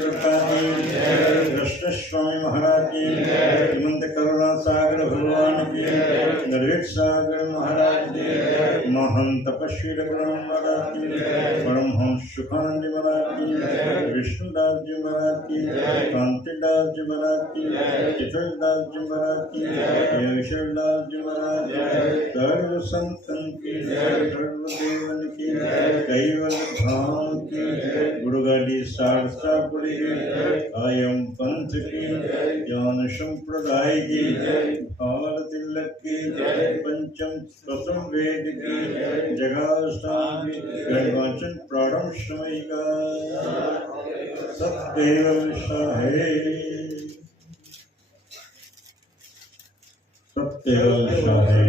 देवता की कृष्ण स्वामी महाराज की हेमंत करुणा सागर भगवान की नरवेद सागर महाराज की महंत तपस्वी रघुराम महाराज की परमहंस सुखानंद महाराज की विष्णुदास जी महाराज की कांतिदास जी महाराज की चित्रदास जी महाराज की यशोदास जी महाराज की सर्व संतन की सर्वदेवन की कैवल धाम की गुरुगाड़ी सारसापुरी कायम पंथ की ज्ञान संप्रदाय की भावल तिलक की पंचम प्रथम वेद की जगास्थान की गणवाचन प्रारंभ समय का सत्देव शाहे सत्देव शाहे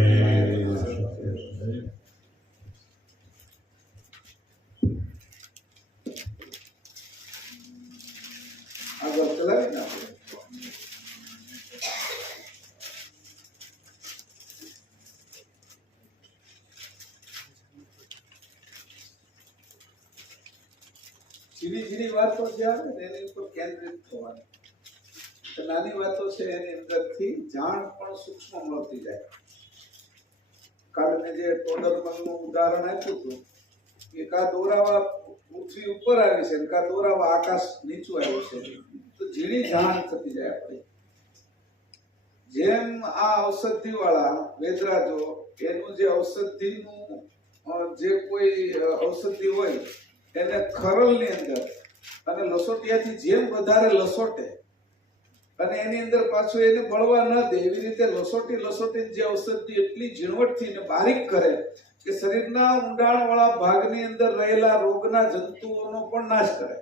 ઝીણી ઝીણી વાતો જે આવે ને એની ઉપર કેન્દ્રિત થવાની નાની વાતો છે એની અંદરથી જાણ પણ સૂક્ષ્મ મળતી જાય. કાલે મેં જે ટોડરમલનું ઉદાહરણ આપ્યું હતું કે કા દોરાવા પૃથ્વી ઉપર આવી છે કા દોરાવા આકાશ નીચું આવ્યું છે તો ઝીણી જાણ થતી જાય આપણી. જેમ આ ઔષધિ વાળા વેદરાજો એનું જે ઔષધિનું જે કોઈ ઔષધિ હોય એને ખરલની અંદર અને લસોટિયાથી જેમ વધારે લસોટે અને એની અંદર પાછું એને બળવા ન દે એવી રીતે લસોટી જે ઔષધિ એટલી ઝીણવટથી ને બારીક કરે કે શરીરના ઊંડાણવાળા ભાગની અંદર રહેલા રોગના જંતુઓનો પણ નાશ કરે.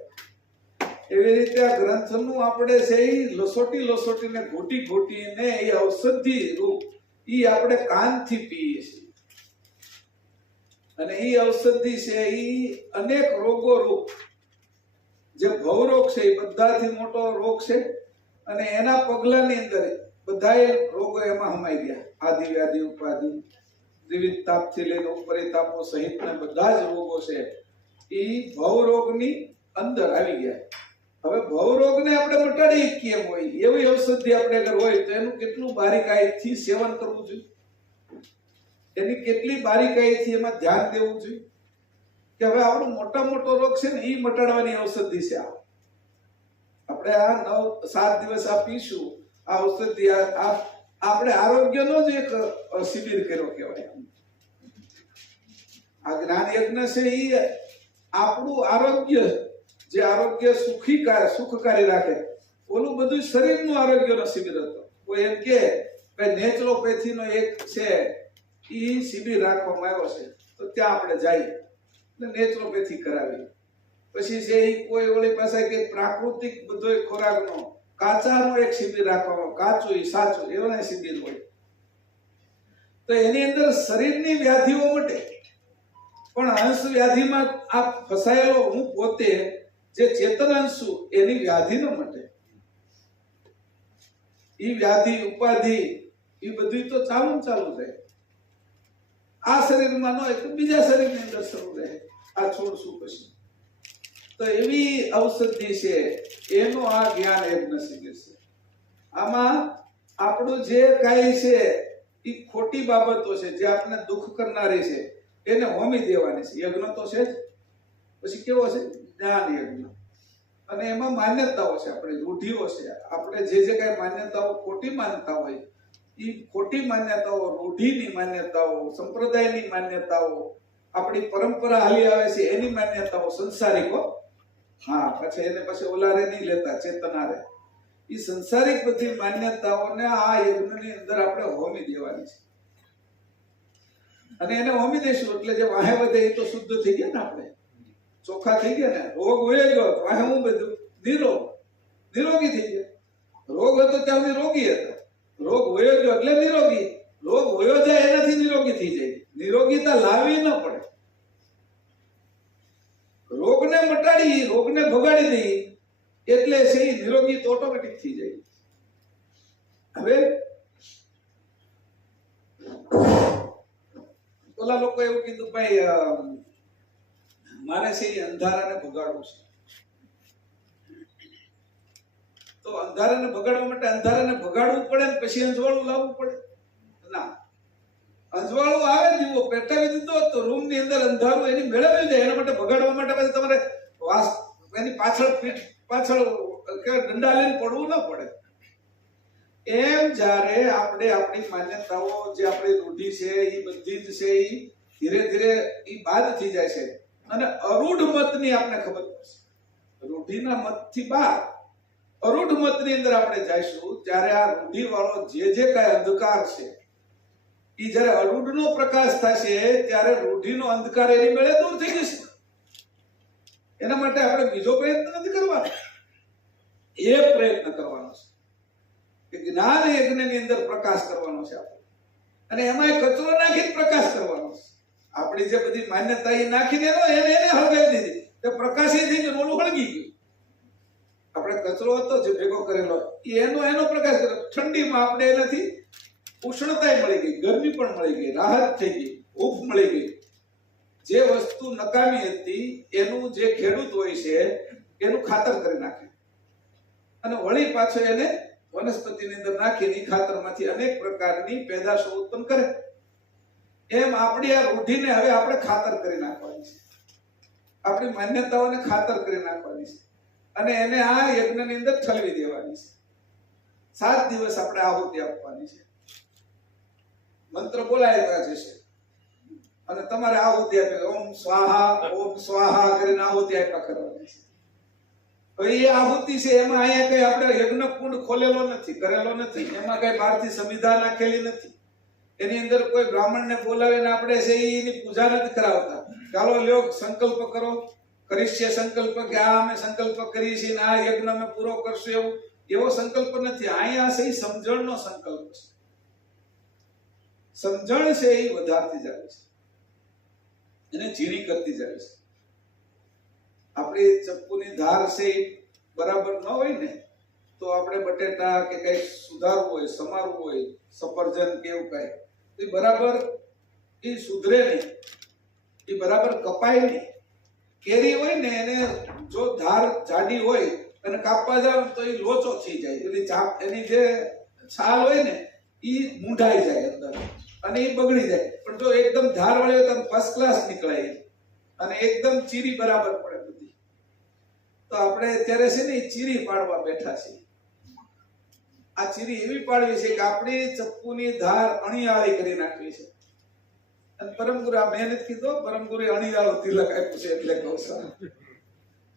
એવી રીતે આ ગ્રંથનું આપણે છે એ લસોટીને ઘોટીને એ ઔષધિ રૂપ એ આપણે કાનથી પીએ છીએ અને એ ઔષધિ છે એ અનેક રોગો રૂપ જે ભવરોગ છે એ બધાથી મોટો રોગ છે અને એના પગલાની અંદર બધાએ રોગો એમાં હમાઈ ગયા. આદિ વ્યાધિ ઉપાધિ વિવિધ તાપથી લઈને ઉપરિતાપો સહિતના બધા જ રોગો છે એ ભવરોગની અંદર આવી ગયા. હવે ભવરોગને આપણે મટાડી કેમ હોય એવી ઔષધિ આપણે અગર હોય તો એનું કેટલું બારીકાઈથી સેવન કરવું જોઈએ, એની કેટલી બારીકાઈથી એમાં ધ્યાન દેવું જોઈએ કે હવે આપણો મોટો રોગ છે ને એ મટાડવાની ઔષધિ છે. આપણે આ 9-7 દિવસ આ પીશું આ ઔષધિ આપણે આરોગ્યનો જ એક શિબિર કર્યો કહેવાય. આ જ્ઞાન યજ્ઞ છે એ આપણું આરોગ્ય જે આરોગ્ય સુખકારી રાખે ઓલું બધું શરીરનું આરોગ્યનો શિબિર હતો. કોઈ એમ કે નેચરોપેથીનો એક છે ઈ શિબિર રાખવામાં આવ્યો છે તો ત્યાં આપણે જઈએ ને નેચરોપેથી કરાવીએ. પછી છે એ કોઈ ઓલી પાસે કે પ્રાકૃતિક બધો ખોરાકનો કાચાનો એક શિબિર રાખવામાં કાચું સાચું એવા શિબિર હોય તો એની અંદર શરીરની વ્યાધિઓ મટે પણ અંશ વ્યાધિમાં આ ફસાયેલો હું પોતે જે ચેતન અંશુ એની વ્યાધિ ન મટે. ઈ વ્યાધિ ઉપાધિ એ બધું તો ચાલુ રહે. આ શરીરમાં ન એટલે બીજા શરીરની અંદર શરૂ રહે. આ છોડશું પછી તો એવી ઔષધિ છે એનો આ જ્ઞાન યજ્ઞ શિબિર છે. આમાં આપણું જે કાંઈ છે એ ખોટી બાબતો છે જે આપણને દુઃખ કરનારી છે એને હોમી દેવાની છે. યજ્ઞ તો છે જ, પછી કેવો છે જ્ઞાન યજ્ઞ અને એમાં માન્યતાઓ છે, આપણી રૂઢિઓ છે. આપણે જે કાંઈ માન્યતાઓ ખોટી માનતા હોય એ ખોટી માન્યતાઓ, રૂઢિની માન્યતાઓ, સંપ્રદાયની માન્યતાઓ, આપણી પરંપરા હાલી આવે છે એની માન્યતાઓ સંસારિકો પછી એને પછી ઓલારે નહીં લેતા ચેતનારે એ સંસારિક બધી માન્યતાઓને આ યજ્ઞની અંદર આપણે હોમી દેવાની છે. અને એને હોમી દઈશું એટલે જે વાહે વધે એ તો શુદ્ધ થઈ ગયા ને, આપણે ચોખ્ખા થઈ ગયા ને. રોગ વયો ગયો વાહે હું બધું નિરોગી થઈ ગયા. રોગ હતો ત્યાં રોગી હતા, રોગ વયો ગયો એટલે નિરોગી. રોગ વયો જાય એનાથી નિરોગી થઈ જાય. નિરોગીતા લાવવી ન પડે. રોગને મટાડી રોગને ભગાડી દઈ એટલે છે એ નિરોગી તો ઓટોમેટિક થઈ જાય. હવે ઓલા લોકો એવું કીધું ભાઈ મારે છે એ અંધારાને ભગાડવું છે. તો અંધારાને ભગાડવા માટે અંધારાને ભગાડવું પડે ને પછી અંજવાળું લાવવું પડે? ના, અંજવાળું આવે દીવો પેટાવી દીધો તો રૂમ ની અંદર અંધારું એની મેળવી જાય. એના માટે ભગાડવા માટે પછી તમારે એની પાછળ પીઠ પાછળ દંડા લઈને પડવું ના પડે. એમ જ્યારે આપણે આપણી માન્યતાઓ જે આપણી રૂઢિ છે એ બધી જ છે એ ધીરે ધીરે એ બાદ થઈ જાય છે અને અરૂઢ મતની આપણે ખબર પડશે. રૂઢિના મતથી બહાર અરૂઢ મતની અંદર આપણે જઈશું ત્યારે આ રૂઢિ વાળો જે કાંઈ અંધકાર છે એ જ્યારે અરૂઢનો પ્રકાશ થશે ત્યારે રૂઢિનો અંધકાર એની મેળે દૂર થઈ જશે. એના માટે આપણે બીજો પ્રયત્ન નથી કરવાનો, એ પ્રયત્ન કરવાનો છે કે જ્ઞાન યજ્ઞની અંદર પ્રકાશ કરવાનો છે આપણે, અને એમાં કચરો નાખીને પ્રકાશ કરવાનો છે. આપણી જે બધી માન્યતા એ નાખીને એને હળગાવી દીધી તો પ્રકાશી થઈ ગયો, ઓલું હળગી ગયું. આપણે કચરો હતો જે ભેગો કરેલો એનો પ્રકાશ કર્યો. ઠંડીમાં આપણે એનાથી ઉષ્ણતા મળી ગઈ, ગરમી પણ મળી ગઈ, રાહત થઈ ગઈ, હૂફ મળી ગઈ. જે વસ્તુ નકામી હતી એનું જે ખેડૂત હોય છે એનું ખાતર કરી નાખે અને વળી પાછો એને વનસ્પતિની અંદર નાખીને ખાતરમાંથી અનેક પ્રકારની પેદાશો ઉત્પન્ન કરે. એમ આપણી આ રૂઢિને હવે આપણે ખાતર કરી નાખવાની છે, આપણી માન્યતાઓને ખાતર કરી નાખવાની છે અને એને આ યજ્ઞની અંદર ઠલવી દેવાની છે. 7 દિવસ આપણે આહુતિ આપવાની છે. મંત્ર બોલાયેલા જશે અને તમારે આહુતિ આપી ઓમ સ્વાહા કરીને આહુતિ આપ્યા કરવાની છે. હવે એ આહુતિ છે એમાં અહીંયા કઈ આપણે યજ્ઞ કુંડ ખોલેલો નથી, કરેલો નથી, એમાં કઈ બહારથી સંવિધા નાખેલી નથી. એની અંદર કોઈ બ્રાહ્મણને બોલાવીને આપણે છે એની પૂજા નથી કરાવતા. ચાલો લ્યો સંકલ્પ કરો, કરીશ્ય સંકલ્પ કે આ અમે સંકલ્પ કરીએ છીએ ને આ યજ્ઞ અમે પૂરો કરશું એવો સંકલ્પ નથી. અહીંયા છે સમજણનો સંકલ્પ છે. સમજણ છે એ વધારતી જાય છે, એને ઝીણી કરતી જાય છે. આપણી ચપ્પુની ધાર છે એ બરાબર ન હોય ને તો આપણે બટેટા કે કઈ સુધારવું હોય, સમારવું હોય, સફરજન કે એવું કઈ એ બરાબર એ સુધરે નહીં, એ બરાબર કપાય નહીં. કેરી હોય ને એને જો ધાર જાડી હોય અને કાપવા જાવ તો એ લોચો થઈ જાય, એની જે છાલ હોય ને એ મૂંઢાઈ જાય અંદર અને એ બગડી જાય. પણ જો એકદમ ધાર વાળી હોય તો ફર્સ્ટ ક્લાસ નીકળાય અને એકદમ ચીરી બરાબર પડે બધી. તો આપણે અત્યારે છે ને ચીરી પાડવા બેઠા છીએ. આ ચીરી એવી પાડવી છે કે આપણી ચપ્પુની ધાર અણિયાળી કરી નાખવી છે. અને પરમગુરુ આ મહેનત કીધો, પરમગુરુએ અણિયાળું તિલક આપ્યું છે એટલે કહું છું.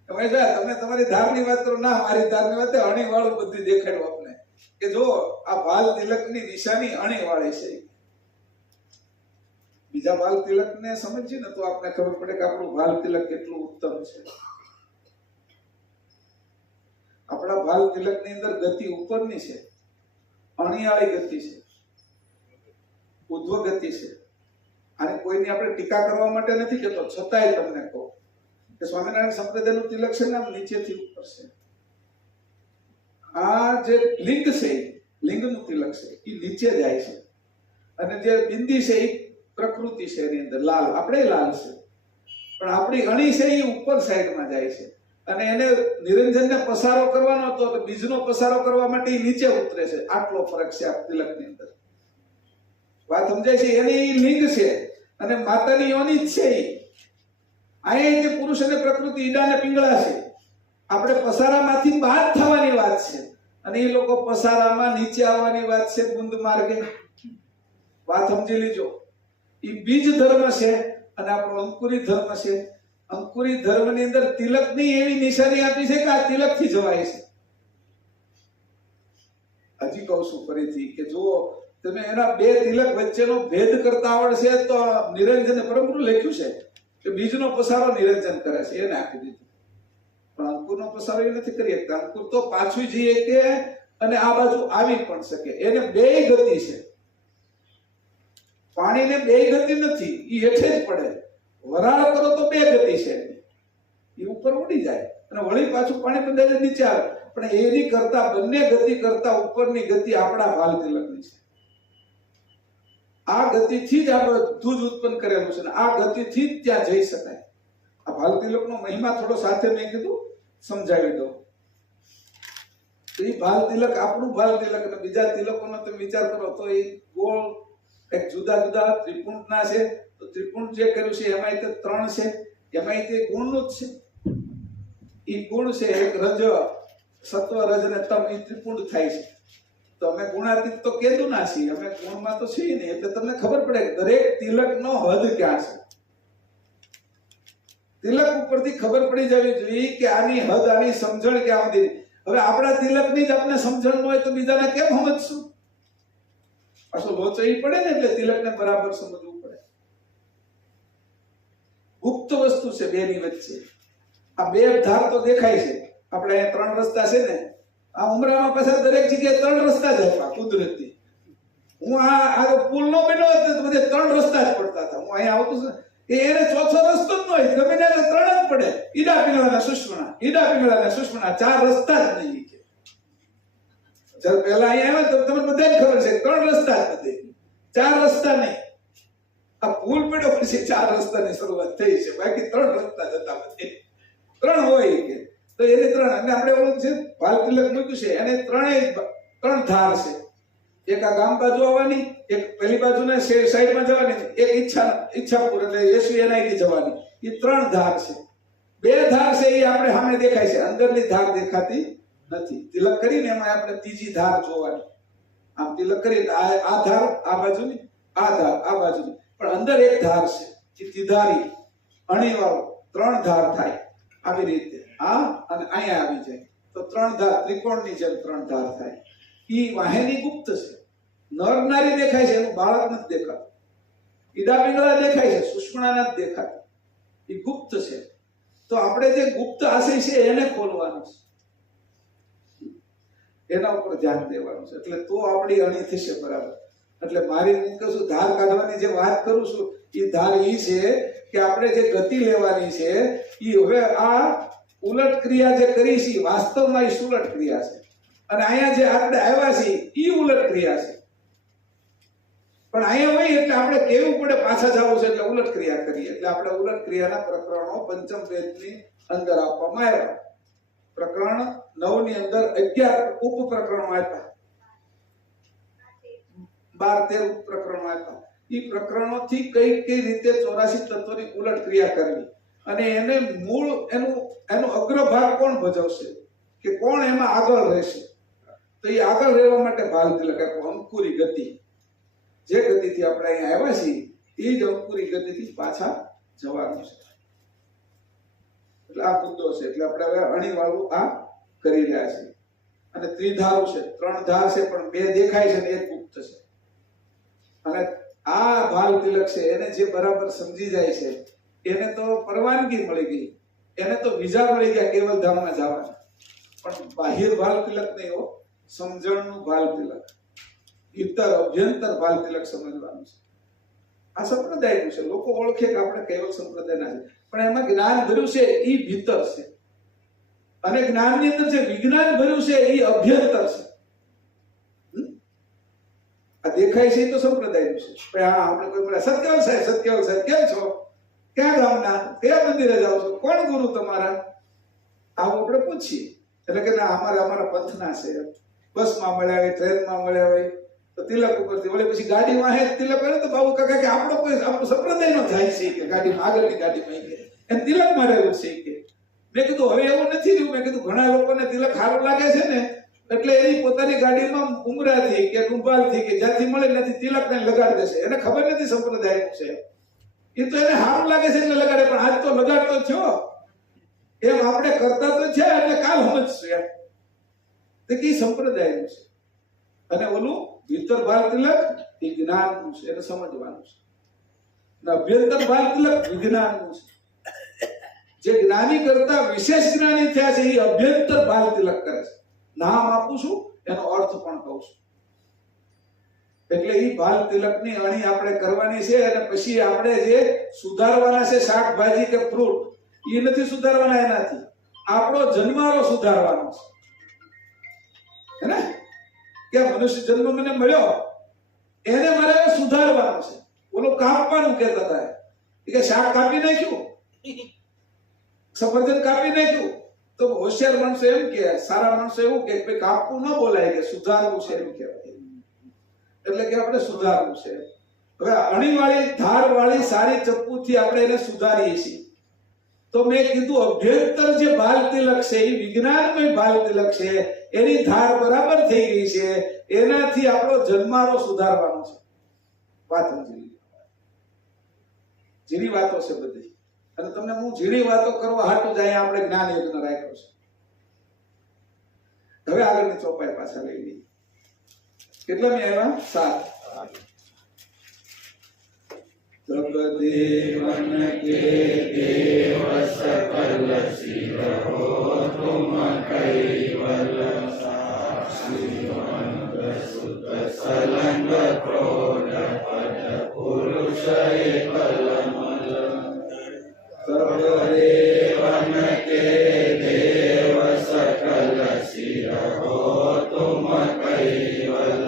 તમે તમારી ધારની વાત કરો, ના મારી ધારની વાત અણીવાળું બધું દેખાડ્યું આપણે કે જો આ ભાલ તિલકની નિશાની અણીવાળી છે. બીજા ભાલ તિલકને સમજીએ ને તો આપણે ખબર પડે કે આપણું ભાલ તિલક કેટલું ઉત્તમ છે. આપણા ભાલ તિલકની અંદર ગતિ ઉપરની છે, અણિયાળી ગતિ છે, ઉધ્વ ગતિ છે. અને કોઈની આપણે ટીકા કરવા માટે નથી કહેતો, છતાંય તમને કહું કે સ્વામિનારાયણ સંપ્રદાયનું તિલક છે ને આમ નીચેથી ઉપર છે. આ જે લિંગ છે, લિંગનું તિલક છે એ નીચે જાય છે અને જે બિંદી છે એ પ્રકૃતિ છે, એની અંદર લાલ, આપણે લાલ છે પણ આપણી અણી છે એ ઉપર સાઈડમાં જાય છે અને એને નિરંજનને પસારો કરવાનો હતો તો બીજનો પસારો કરવા માટે એ નીચે ઉતરે છે. આટલો ફરક છે આ તિલકની અંદર. વાત સમજાય છે? એની લિંગ છે અને માતાની યોની જ છે. અહીંયા જે પુરુષ અને પ્રકૃતિ ઈડા અને પિંગળા છે, આપણે પસારામાંથી બહાર થવાની વાત છે અને એ લોકો પસારામાં નીચે આવવાની વાત છે બુંદ માર્ગે. વાત સમજી લીજો. એ બીજ ધર્મ છે અને આપણો અંકુરી ધર્મ છે. અંકુરી ધર્મની અંદર તિલકની એવી નિશાની આપી છે કે આ તિલકથી જવાય છે. હજી કહું છું ફરીથી કે જો તમે એના બે તિલક વચ્ચેનો ભેદ કરતા આવડશે તો નિરંજન પરમગુરુ લખ્યું છે કે બીજનો પસારો નિરંજન કરે છે, એને આપી દીધું. પણ અંકુરનો પસારો એ નથી કરી શકતા. અંકુર તો પાછું જઈએ કે અને આ બાજુ આવી પણ શકે. એને બે ગતિ છે. પાણીને બે ગતિ નથી, એ હેઠે જ પડે. વરાળ કરો તો બે ગતિ છે, એ ઉપર ઉડી જાય અને વળી પાછું પાણી બંધાઈને નીચે આવે. પણ એની કરતા બંને ગતિ કરતા ઉપરની ગતિ આપણા ભાલ તિલકની છે. આ ગતિથી જ આ બધું જ ઉત્પન્ન કરેલું છે ને આ ગતિથી જ ત્યાં જઈ શકાય. આ ભાલ તિલકનો મહિમા થોડો સાથે મેં કીધું સમજાવી દઉં. એ ભાલ તિલક આપણું ભાલ તિલક અને બીજા તિલકોનો તમે વિચાર કરો તો એ ગોળ કંઈક જુદા જુદા ત્રિપુંડના છે. તો ત્રિપુંડ જે કર્યું છે એમાં તે 3 છે, એમાં તે ગુણનું જ છે. એ ગુણ છે એક રજ, સત્વ, રજ અને તમ, એ ત્રિપુંડ થાય છે. તો અમે ગુણાતીત તો કેદું ના છીએ, અમે ગુણમાં તો છીએ નહીં. એટલે તમને ખબર પડે કે દરેક તિલકનો હદ ક્યાં છે. તિલક ઉપરથી ખબર પડી જવી જોઈએ કે આની હદ, આની સમજણ ક્યાં સુધી. હવે આપણા તિલકની જ આપણે સમજણ ન હોય તો બીજાને કેમ સમજશું? પાછું લોચાઈ પડે ને, એટલે તિલકને બરાબર સમજવું પડે. ગુપ્ત વસ્તુ છે બેની વચ્ચે. આ બે ધાર તો દેખાય છે. આપણે અહીંયા 3 રસ્તા છે ને, આ ઉમરામાં પાછા દરેક જગ્યાએ 3 રસ્તા જ આપ્યા કુદરતી. હું આ પુલ નો બન્યો હોત ને તો બધે 3 રસ્તા જ પડતા હતા. હું અહીંયા આવતું છું કે એને ચોથો રસ્તો જ ન હોય, ગમે ને 3 જ પડે. ઈડા પિંગળા ને સુષ્મણા, ઈડા પિંગળા ને સુષ્મણા, 4 રસ્તા જ નહીં. ચાલ પહેલા અહીંયા આવ્યા તો તમને બધાને ખબર છે 3 રસ્તા જ બધે, 4 રસ્તા નહીં. આ પુલ પડ્યો પછી 4 રસ્તાની શરૂઆત થઈ છે, બાકી 3 રસ્તા જ હતા બધે. 3 હોય કે તો એને 3. અને આપણે ઓલું છે ભાલ તિલક મૂક્યું છે એને 3 ધાર છે. એક આ ગામ બાજુ આવવાની, એક પેલી બાજુના સાઈડમાં જવાની, એક ઈચ્છાપુર એટલે એસવીએનઆઈટી જવાની. એ 3 ધાર છે. 2 ધાર છે એ આપણે સામે દેખાય છે, અંદરની ધાર દેખાતી નથી. તિલક કરીને એમાં આપણે ત્રીજી ધાર જોવાની. આમ તિલક કરીને આ ધાર આ બાજુની, આ ધાર આ બાજુની, પણ અંદર એક ધાર છે જે તિધારી અણીવાળો 3 ધાર થાય. આવી રીતે આ અને અહીંયા આવી જાય તો 3 ધાર, ત્રિકોણની જેમ 3 ધાર થાય. ઈ વાહેની ગુપ્ત છે. નર નારી દેખાય છે, એનું બાળક નથી દેખાતું. ઈડા પિંગળા દેખાય છે, સુષ્મણા નથી દેખાતી. ઈ ગુપ્ત છે. તો આપણે જે ગુપ્ત આશય છે એને ખોલવાનું છે, એના ઉપર ધ્યાન દેવાનું છે. એટલે તો આપણી અણી થશે બરાબર. એટલે મારી હું કહું છું ધાર કાઢવાની જે વાત કરું છું એ ધાર ઈ છે કે આપણે જે ગતિ લેવાની છે એ હવે આ ઉલટ ક્રિયા જે કરી છે વાસ્તવમાં એ સુલટ ક્રિયા છે. અને અહીંયા જે આપણે આવ્યા છીએ એ ઉલટ ક્રિયા છે. પણ અહીંયા હોય એટલે આપણે કેવું પડે પાછા જવું છે એટલે ઉલટ ક્રિયા કરીએ. એટલે આપણે ઉલટ ક્રિયાના પ્રકરણો પંચમ વેદની અંદર આપવામાં આવ્યા. પ્રકરણ 9 ની અંદર 11 ઉપ પ્રકરણો આપ્યા, 12-13 ઉપ પ્રકરણો આપ્યા. એ પ્રકરણોથી કઈ રીતે 84 તત્વોની ઉલટ ક્રિયા કરવી અને એને મૂળ એનો અગ્રભાગ કોણ ભજવશે કે કોણ એમાં આગળ રહેશે. તો એ આગળ રહેવા માટે ભાલ તિલક અંકુરી ગતિ, જે ગતિથી આપણે અહીંયા આવ્યા છીએ એ જ અંકુરી ગતિથી પાછા જવાનું છે. એટલે આ મુદ્દો છે. એટલે આપણે હવે અણીવાળું આ કરી રહ્યા છીએ. અને ત્રિધારું છે, 3 ધાર છે પણ 2 દેખાય છે ને 1 ગુપ્ત છે. અને આ ભાલ તિલક છે એને જે બરાબર સમજી જાય છે એને તો પરવાનગી મળી ગઈ, એને તો વિઝા મળી ગયા કેવલ ધામમાં જવાના. પણ બાહ્ય ભાલ તિલક નહીં હો, સમજણનું ભાલ તિલક, ઇતર અભ્યંતર ભાલ તિલક સમજવાનું છે. આ સંપ્રદાયનું છે. લોકો ઓળખે કે આપણે કેવલ સંપ્રદાયના છે, પણ એમાં જ્ઞાન ભર્યું છે એ ભીતર છે. અને જ્ઞાનની અંદર જે વિજ્ઞાન ભર્યું છે એ અભ્યંતર છે. આ દેખાય છે તો સંપ્રદાયનું છે. હા, આપણે કોઈ બોલે સત્યવાલ સાહેબ કેમ છો, ક્યાં ગામના, કયા મંદિરે જાઓ છો, કોણ ગુરુ તમારા, આવું આપણે પૂછીએ. એટલે કે ના અમારા પંથના છે, બસમાં મળ્યા હોય, ટ્રેનમાં મળ્યા હોય તો તિલક ઉપરથી વળી પછી ગાડી વાહે તિલક કરે તો બાબુ કાકા કે આપણો સંપ્રદાય નો જાય છે કે ગાડીમાં આગળની ગાડીમાં કે એને તિલક મારેલું છે કે. મેં કીધું હવે એવું નથી રહ્યું. મેં કીધું ઘણા લોકોને તિલક સારું લાગે છે ને એટલે એની પોતાની ગાડીમાં ઉમરાથી કે ડુંબાલથી કે જ્યાંથી મળે ત્યાંથી તિલકને લગાડી દેશે. એને ખબર નથી સંપ્રદાયનું છે, એ તો એને સારું લાગે છે એટલે લગાડે. પણ આજ તો લગાડતો થયો એમ આપણે કરતા તો છે એટલે કાલ સમજશું એમ તે કી સંપ્રદાયનું છે. અને ઓલું ભીતર ભાલ તિલક એ જ્ઞાનનું છે, એને સમજવાનું છે. અભ્યંતર ભાલ તિલક વિજ્ઞાનનું છે. જે જ્ઞાની કરતા વિશેષ જ્ઞાની થયા છે એ અભ્યંતર ભાલ તિલક કરે છે. નામ આપું છું, એનો અર્થ પણ કહું છું. એટલે એ ભાલ તિલકની અણી આપણે કરવાની છે. અને પછી આપણે જે સુધારવાના છે શાકભાજી કે ફ્રૂટ એ નથી સુધારવાના, એનાથી આપણો જન્મારો સુધારવાનો છે. હે ને કે મનુષ્ય જન્મ મને મળ્યો એને મારે સુધારવાનો છે. ઓલો કાપવાનું કહેતા હતા કે શાક કાપી નાખ્યું, સફરજન કાપી નાખ્યું, તો હોશિયાર માણસો એમ કે, સારા માણસો એવું કે ભાઈ કાપવું ન બોલાય, કે સુધારવું છે એમ કહેવાય. એટલે કે આપણે સુધારવું છે. હવે અણીવાળી ધારવાળી સારી ચપ્પુથી આપણે એને સુધારીએ છીએ. તો મેં કીધું અભ્યંતર જે બાલ તિલક છે એ વિજ્ઞાનમય બાલ તિલક છે, એની ધાર બરાબર થઈ ગઈ છે, એનાથી આપણો જન્મારો સુધારવાનો છે. વાત સમજી ઝીણી વાતો છે બધી, અને તમને હું ઝીણી વાતો કરવા હાટું જાય આપણે જ્ઞાન યજ્ઞ રાખ્યો છે. હવે આગળની ચોપાઈ પાછા લઈ લઈએ. કેટલા મેં આવ્યા? 7. તબ દેવન કે દેવ સકલ શિવ હો તુમ કૈવલ સાક્ષીવંત સુત સલંગ ક્રોડ પદ પુરુષ એકલમલ. તબ દેવન કે દેવ સકલ શિવ હો તુમ કૈવલ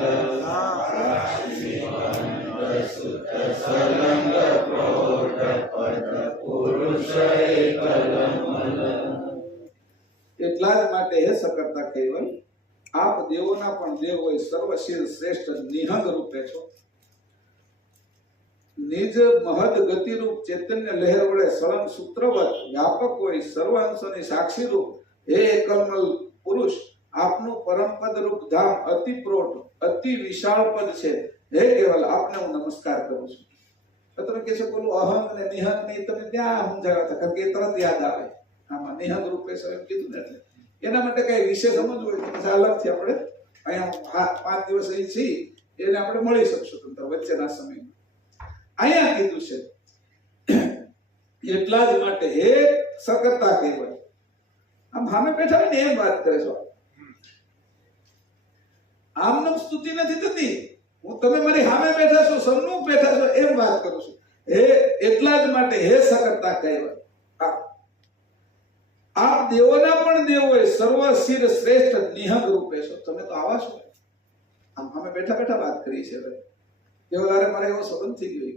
સુત સલંગ ક્રોડ પદ પુરુષ એકલમલ. એટલા જ માટે હે સકર્તા કૈવલ, આપ દેવોના પણ દેવ હોય, સર્વશીલ શ્રેષ્ઠ નિહંગ રૂપે છો. નિજ મહદ ગતિ રૂપ ચૈતન્ય લહેર વડે સળંગ સૂત્રવત વ્યાપક હોય, સર્વ અંશોની સાક્ષી રૂપ હે એકલમલ પુરુષ, આપનું પરમ પદ રૂપ ધામ અતિ પ્રોઢ અતિ વિશાળ પદ છે. હે કેવલ, આપને હું નમસ્કાર કરું છું. તમે કહે છો બોલું અહંગ ને નિહંગ ને તમે ત્યાં સમજાવ્યા હતા, કારણ કે તરત યાદ આવે. આમાં નિહંગ રૂપે એમ કીધું ને, એટલે એના માટે કઈ વિશે સમજવું હોય તો પછી અલગથી આપણે અહીંયા 5 દિવસ અહીં છીએ એને આપણે મળી શકશું તમને વચ્ચેના સમયમાં. અહીંયા કીધું છે એટલા જ માટે હે સકર્તા કહેવાય. આમ સામે બેઠા હોય ને એમ વાત કરે છો, આમનો સ્તુતિ નથી થતી. હું તમે મારી સામે બેઠા છો, સન્મુખ બેઠા છો એમ વાત કરું છું. હે એટલા જ માટે હે સકર્તા કહેવાય. આપ દેવોના પણ દેવ હોય, સર્વશીલ શ્રેષ્ઠ નિહંગ રૂપે છો. તમે તો આવા છો. આમ સામે બેઠા બેઠા વાત કરી છે. કેવલારે મારે એવો સંબંધ થઈ ગયો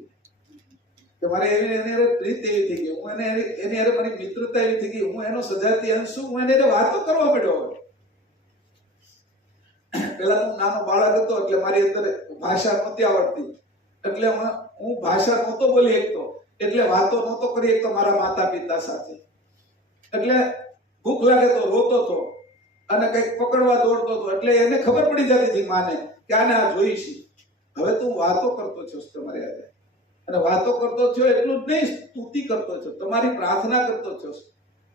કે મારે એની પ્રીત એવી થઈ ગઈ, હું એની હારે મારી મિત્રતા એવી થઈ ગઈ, હું એનો સજાતી અંશ છું, હું એને વાતો કરવા માંડ્યો. પેલા હું નાનો બાળક હતો એટલે મારી અંદર ભાષા નહોતી આવડતી, એટલે હું ભાષા નહોતો બોલી શકતો, એટલે વાતો નહોતો કરી શકતો મારા માતા પિતા સાથે. એટલે ભૂખ લાગે તો રોતો હતો અને કંઈક પકડવા દોડતો હતો, એટલે એને ખબર પડી જતી હતી માને કે આને આ જોઈ છે. હવે તું વાતો કરતો છો તમારી હારે, અને વાતો કરતો થયો એટલું જ નહીં, સ્તુતિ કરતો છો, તમારી પ્રાર્થના કરતો છો,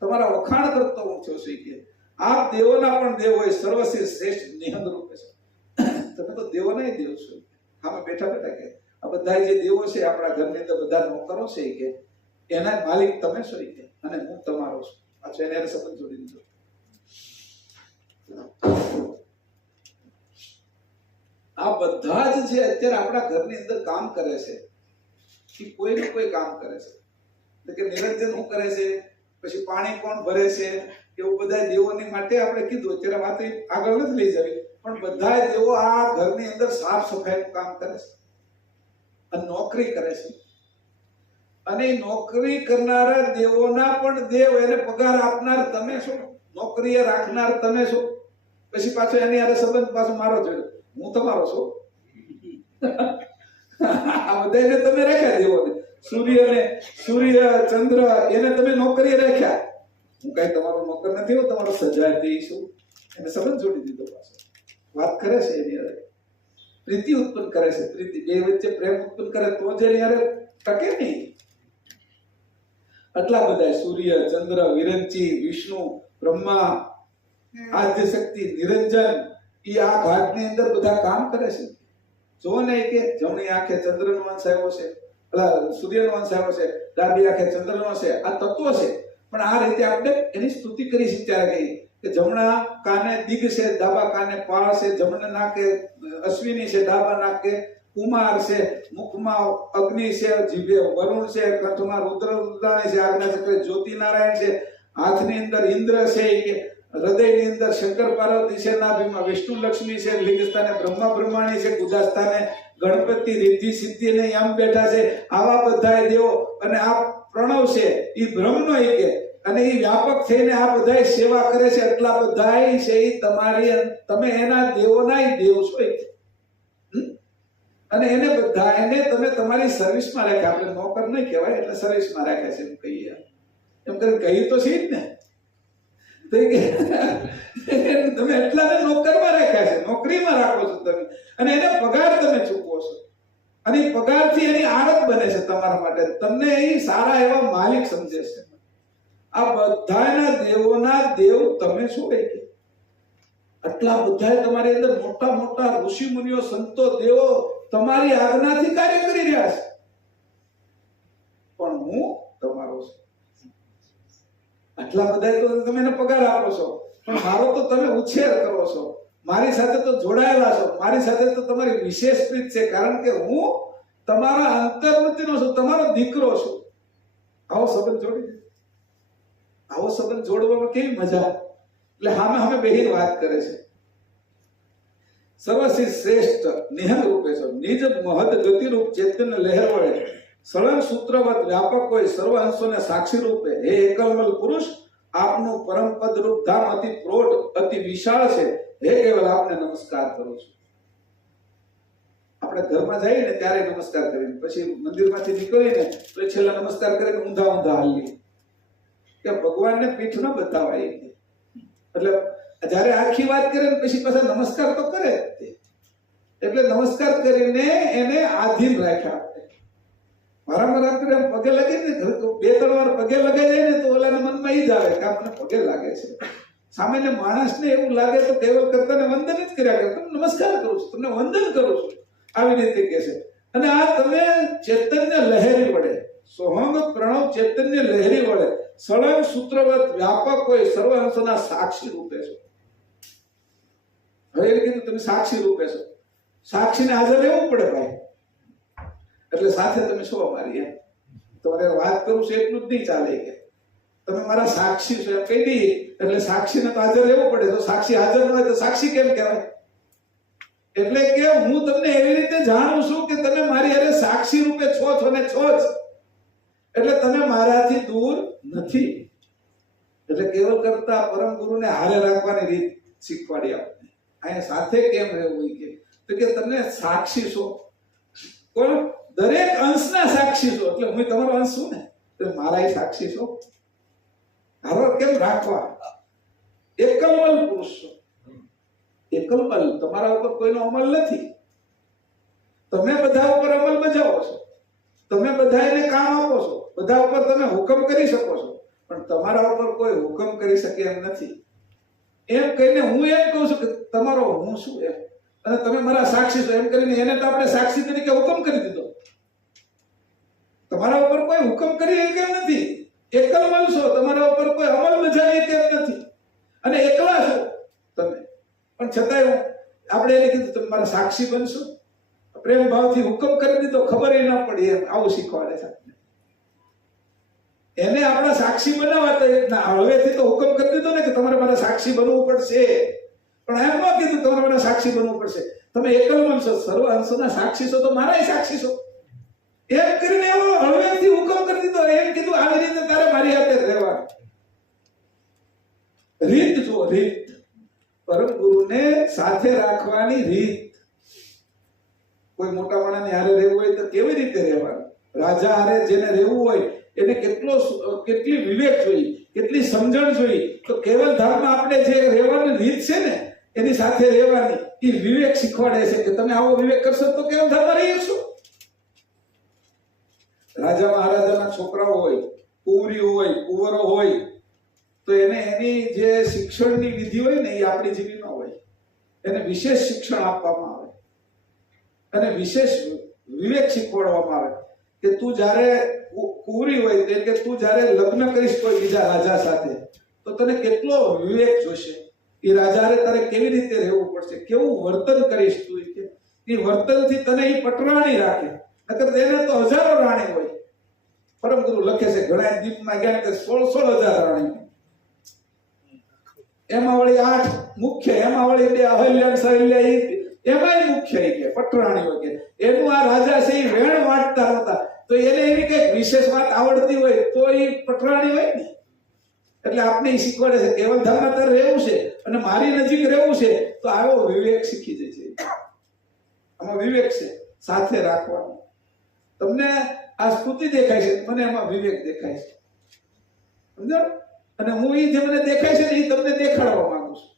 તમારા વખાણ કરતો હું છું. કે આપ દેવોના પણ દેવ હોય, સર્વશ્રેષ્ઠ શ્રેષ્ઠ નિહંગ રૂપે છે. તમે તો દેવોના દેવ છો. આમાં બેઠા બેઠા કે આ બધા જે દેવો છે આપણા ઘરની અંદર બધા નોકરો છે કે એના માલિક તમે છો કે, અને હું તમારો છું. પાછો એને સંબંધ જોડી દીધો. આ બધા જ જે અત્યારે આપણા ઘરની અંદર કામ કરે છે કે કોઈ ને કોઈ કામ કરે છે. એટલે કે નિરંજન શું કરે છે, પછી પાણી કોણ ભરે છે, એવું બધા દેવોની માટે આપણે કીધું. અત્યારે વાત આગળ નથી લઈ જવી, પણ બધા દેવો આ ઘરની અંદર સાફ સફાઈનું કામ કરે છે અને નોકરી કરે છે. અને નોકરી કરનારા દેવોના પણ દેવ, એને પગાર આપનાર તમે છો, નોકરીએ રાખનાર તમે છો. પછી પાછો એની હારે સંબંધ પાછો મારો જોયો, હું તમારો છું. આ બધાને તમે રાખ્યા દેવોને, સૂર્ય ચંદ્ર એને તમે નોકરીએ રાખ્યા. હું કઈ તમારો નોકર નથી, હું તમારો સજાતી છું. એને સંબંધ જોડી દીધો. પાછો વાત કરે છે એની હારે, પ્રીતિ ઉત્પન્ન કરે છે. પ્રીતિ બે વચ્ચે પ્રેમ ઉત્પન્ન કરે તો જ એની હારે ટકે નહીં. આટલા બધા સૂર્ય ચંદ્ર વિરંચી વિષ્ણુ બ્રહ્મા આદ્ય શક્તિ નિરંજન એ આ ઘાટની અંદર બધા કામ કરે છે. જો ને કે જમણી આંખે ચંદ્રનો અંશ આવ્યો છે, સૂર્યનો અંશ આવ્યો છે, ડાબી આંખે ચંદ્રનો છે. આ તત્વો છે, પણ આ રીતે આપણે એની સ્તુતિ કરી છે. ત્યારે કહીએ કે જમણા કાને દિગ છે, ડાબા કાને પાળ છે, જમણા નાકે અશ્વિની છે, ડાબા નાકે કુમાર છે, મુખમાં અગ્નિ છે, જીભે વરુણ છે, કંઠમાં રુદ્રદાની છે, આજ્ઞા ચક્રે જ્યોતિનારાયણ છે, હાથની અંદર ઇન્દ્ર છે, હૃદયની અંદર શંકર પાર્વતી છે, નાભીમાં વિષ્ણુ લક્ષ્મી છે, લિંગસ્થાને બ્રહ્મા બ્રહ્માણી છે, ગુદાસ્થાને ગણપતિ રિદ્ધિ સિદ્ધિ ને આમ બેઠા છે. આવા બધા દેવો અને આ પ્રણવ છે એ બ્રહ્મનો કે અને એ વ્યાપક થઈને આ બધાય સેવા કરે છે. એટલા બધાય છે એ તમારી, તમે એના દેવોના દેવ છો. અને એને બધા એને તમે તમારી સર્વિસમાં રાખ્યા. આપણે નોકર નહીં કહેવાય, એટલે સર્વિસમાં રાખ્યા છે એમ કહીએ. એમ કરીને કહ્યું તો છે જ ને. તમે એટલાને નોકરમાં રાખ્યા છે, નોકરીમાં રાખો છો તમે, અને એને પગાર તમે ચૂકવો છો. અને એ પગારથી એની આડત બને છે તમારા માટે. તમને એ સારા એવા માલિક સમજે છે. આ બધાના દેવોના દેવ તમે છો. આટલા બધા તમારી અંદર મોટા મોટા ઋષિ મુનિઓ, સંતો, દેવો તમારી આજ્ઞાથી કાર્ય કરી રહ્યા છે. પણ હું તમારો છું. આટલા બધા તો તમે એને પગાર આપો છો, પણ મારો તો તમે ઉછેર કરો છો. મારી સાથે તો જોડાયેલા છો. મારી સાથે તો તમારી વિશેષ પ્રીત છે, કારણ કે હું તમારા અંતર્વૃત્તિનો છું, તમારો દીકરો છું. આવો સંબંધ જોડી, આવો સંબંધ જોડવામાં કેવી મજા. એટલે હામે બેહીને વાત કરે છે. સર્વશ્રી શ્રેષ્ઠ નિહલ રૂપે છો, નિજ મહદ ગતિ રૂપ ચૈતન્ય લહેર વળે સળંગ સૂત્રવત વ્યાપક હોય સર્વ અંશોને સાક્ષી રૂપે. હે એકલમલ પુરુષ, આપનું પરમ પદ રૂપ ધામ અતિ પ્રૌઢ અતિ વિશાળ છે. હે કેવલ આપને નમસ્કાર કરું છું. આપણે ઘરમાં જઈએ ને ત્યારે નમસ્કાર કરીને, પછી મંદિરમાંથી નીકળીને તો છેલ્લા નમસ્કાર કરીને ઊંધા હાલીએ કે ભગવાનને પીઠ ન બતાવાય. એટલે જ્યારે આખી વાત કરે ને પછી પાછા નમસ્કાર તો કરે જ તે. એટલે નમસ્કાર કરીને એને આધીન રાખ્યા. વારંવાર આપણે પગે લાગે ને, 2-3 વાર પગે લગાઈ જાય ને તો ઓલાના મનમાં ઈ જ આવે કે મને પગે લાગે છે. સામાન્ય માણસને એવું લાગે તો કેવલ કરતાને વંદન જ કર્યા કરે. તમને નમસ્કાર કરું છું, તમને વંદન કરું છું, આવી રીતે કહે છે. અને આ તમે ચૈતન્ય લહેરી વડે, સોહંગ પ્રણવ ચૈતન્ય લહેરી વડે સળંગ સૂત્રવત વ્યાપક હોય સર્વ અંશોના સાક્ષી રૂપે છો. હવે એ કીધું તમે સાક્ષી રૂપે છો. સાક્ષીને હાજર રહેવું પડે ભાઈ. એટલે સાથે તમે છો અમારી. એમ તમારે વાત કરું છું એટલું જ નહીં ચાલે કે તમે મારા સાક્ષી છો એમ કહી દઈએ એટલે સાક્ષીને તો હાજર રહેવું પડે. તો સાક્ષી હાજર ન હોય તો સાક્ષી કેમ કહેવાય? એટલે કે હું તમને એવી રીતે જાણું છું કે તમે મારી હારે સાક્ષી રૂપે છો ને છો જ. એટલે તમે મારાથી દૂર નથી. એટલે કેવલ કરતા પરમ ગુરુને હારે રાખવાની રીત શીખવાડી આપણે. અહીંયા સાથે કેમ રહેવું તો કે તમે સાક્ષી છો. કોણ? દરેક અંશના સાક્ષી છો. એટલે હું તમારો અંશ છું ને, તો મારા સાક્ષી છો. હારો કેમ રાખવા? એકલમલ પુરુષ છો. એકલમલ, તમારા ઉપર કોઈનો અમલ નથી. તમે બધા ઉપર અમલ બજાવો છો. તમે બધાને કામ આપો છો. બધા ઉપર તમે હુકમ કરી શકો છો, પણ તમારા ઉપર કોઈ હુકમ કરી શકે એમ નથી. એમ કહીને હું એમ કહું છું કે તમારો હું શું એમ, અને તમે મારા સાક્ષી છો એમ કરીને એને તો આપણે સાક્ષી તરીકે હુકમ કરી દીધો. તમારા ઉપર કોઈ હુકમ કરી કેમ નથી. એકલમલ છો, તમારા ઉપર કોઈ અમલ બજાવી કેમ નથી, અને એકલા છો તમે. પણ છતાંય આપણે એને કીધું તમે મારા સાક્ષી બનશો. પ્રેમ ભાવથી હુકમ કરી દીધો, ખબર ન પડી. એમ આવું શીખવાડે છે. એને આપણા સાક્ષી બનાવવા તો હવેથી તો હુકમ કરી દીધો ને કે તમારે મારા સાક્ષી બનવું પડશે. પણ એમ ન કીધું તમારે મારા સાક્ષી બનવું પડશે. તમે એકલમન છો, સર્વ અંશોના સાક્ષી છો, તો મારા સાક્ષી છો. એમ કરીને એવો હળવેથી હુકમ કરી દીધો. એમ કીધું આવી રીતે તારે મારી હાથે રહેવાનું. રીત જુઓ, રીત. પરમ ગુરુને સાથે રાખવાની રીત. કોઈ મોટા માણસને હારે રહેવું હોય તો કેવી રીતે રહેવાનું? રાજા હારે જેને રહેવું હોય એને કેટલી વિવેક જોઈએ, કેટલી સમજણ જોઈએ. તો કેવલ ધામમાં આપણે જે રહેવાની રીત છે ને, એની સાથે રહેવાની એ વિવેક શીખવાડે છે કે તમે આવો વિવેક કરશો તો કેવલ ધામમાં રહી શકશો. રાજા મહારાજાના છોકરાઓ હોય, કુંવરીઓ હોય, કુંવરો હોય, તો એને એની જે શિક્ષણની વિધિ હોય ને એ આપણી જેવી ન હોય. એને વિશેષ શિક્ષણ આપવામાં આવે અને વિશેષ વિવેક શીખવાડવામાં આવે કે તું જ્યારે કુંવરી હોય એટલે કે તું જ્યારે લગ્ન કરીશ કોઈ બીજા રાજા સાથે તો તને કેટલો વિવેક જોશે. એ રાજાએ તારે કેવી રીતે રહેવું પડશે, કેવું વર્તન કરીશ તું. એ વર્તનથી તને એ પટરાણી રાખે. નકર એને તો હજારો રાણી હોય. પરમ ગુરુ લખે છે ઘણા દીપમાં ગયા કે 16,000 રાણી. એમાં વળી 8 મુખ્ય, એમાં વળી 2 અહલ્યા સહલ્યા, એમાંય મુખ્ય કે પટરાણીઓ કે એનું આ રાજા છે એ વેણ વાંટતા હતા. તો એને એવી કઈક વિશેષ વાત આવડતી હોય તો એ પટરાણી હોય ને. એટલે આપને ઈ શીખવાડે છે કેવલ ધામમાં તારે રહેવું છે અને મારી નજીક રહેવું છે તો આવો વિવેક શીખી જશે. આમાં વિવેક છે, સાથે રાખવાનો. તમને આ સ્તુતિ દેખાય છે, મને એમાં વિવેક દેખાય છે, સમજો? અને હું ઈ જે મને દેખાય છે ને એ તમને દેખાડવા માંગુ છું.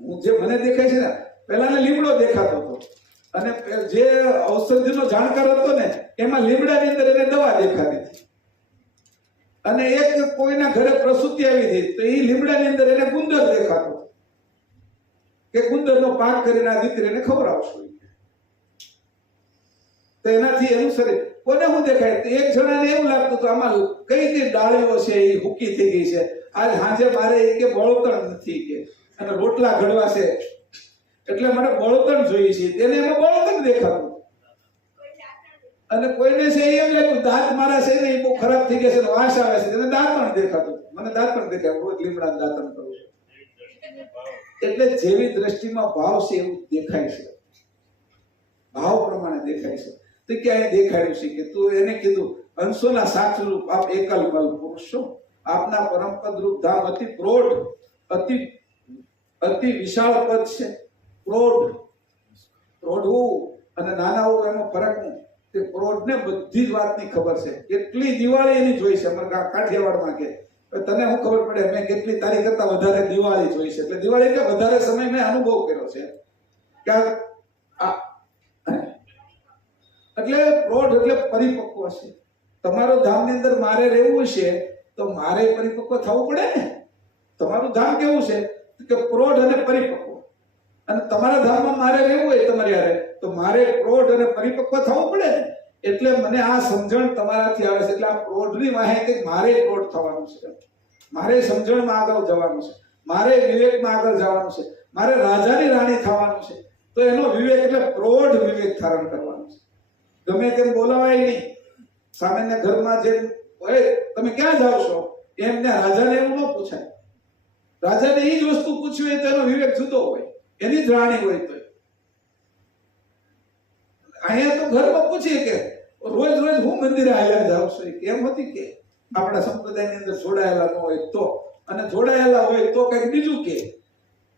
હું જે મને દેખાય છે ને, પહેલાને લીમડો દેખાતો હતો અને જે ઔષધિનો જાણકાર હતો ને એમાં લીમડાની અંદર એને દવા દેખાતી હતી. અને એક કોઈના ઘરે પ્રસૂતિ આવી હતી તો એ લીમડાની અંદર એને ગુંદર દેખાતો કે ગુંદરનો પાક કરીને આ દીકરીને ખવડાવશો. તો એનાથી એનું શરીર કોને શું દેખાય? તો એક જણાને એવું લાગતું હતું આમાં કઈ કઈ ડાળીઓ છે એ હુકી થઈ ગઈ છે, આજ સાંજે મારે કે બળતણ નથી કે અને રોટલા ઘડવા છે એટલે મને બળતણ જોઈએ છે, તેને એમાં બળતણ દેખાતું. અને કોઈને છે એમ લાગ્યું દાંત મારા છે ને એ બહુ ખરાબ થઈ ગયા છે, વાસ આવે છે, તેને દાંતણ દેખાતું. મને દાંતણ દેખાય, રોજ લીમડા દાંતણ કરું છું. એટલે જેવી દ્રષ્ટિમાં ભાવ છે એવું દેખાય છે, ભાવ પ્રમાણે દેખાય છે. તો ક્યાંય દેખાડ્યું છે કે તું એને કીધું અંશોના સાક્ષી રૂપ આપ એકલ બલ પુરુષ છો, આપના પરમપદ રૂપ ધામ અતિ પ્રૌઢ અતિ વિશાળ પદ છે. પ્રૌઢ અને નાના હોવું એમાં ફરક નહીં. તે પ્રૌઢ ને બધી જ વાતની ખબર છે. કેટલી દિવાળી એની જોઈ છે અમારા કાઠિયાવાડમાં કે તને શું ખબર પડે મેં કેટલી તારી કરતા વધારે દિવાળી જોઈ છે. એટલે દિવાળી એટલે વધારે સમય મેં અનુભવ કર્યો છે કે એટલે પ્રૌઢ એટલે પરિપક્વ છે. તમારો ધામની અંદર મારે રહેવું છે તો મારે પરિપક્વ થવું પડે ને. તમારું ધામ કેવું છે કે પ્રૌઢ અને પરિપક્વ, અને તમારા ધામમાં મારે રહેવું હોય તમારી હારે તો મારે પ્રૌઢ અને પરિપક્વ થવું પડે ને. એટલે મને આ સમજણ તમારાથી આવે છે. એટલે આ પ્રૌઢની માહિતી મારે પ્રૌઢ થવાનું છે, મારે સમજણમાં આગળ જવાનું છે, મારે વિવેકમાં આગળ જવાનું છે, મારે રાજાની રાણી થવાનું છે. તો એનો વિવેક એટલે પ્રૌઢ વિવેક ધારણ કરવાનું છે. ગમે તેમ બોલાવાય નહીં. સામાન્ય ઘરમાં જે તમે ક્યાં જાવ છો એમને રાજાને એવું ન પૂછાય. રાજાને એ જ વસ્તુ પૂછવી હોય તો એનો વિવેક જુદો હોય, એની જ રાણી હોય. તો અહીંયા તો ઘરમાં પૂછીએ કે રોજ રોજ હું મંદિરે હાલ્યા જાવ છું, કેમ હતી કે આપણા સંપ્રદાયની અંદર જોડાયેલા ન હોય તો, અને જોડાયેલા હોય તો કંઈક બીજું કે.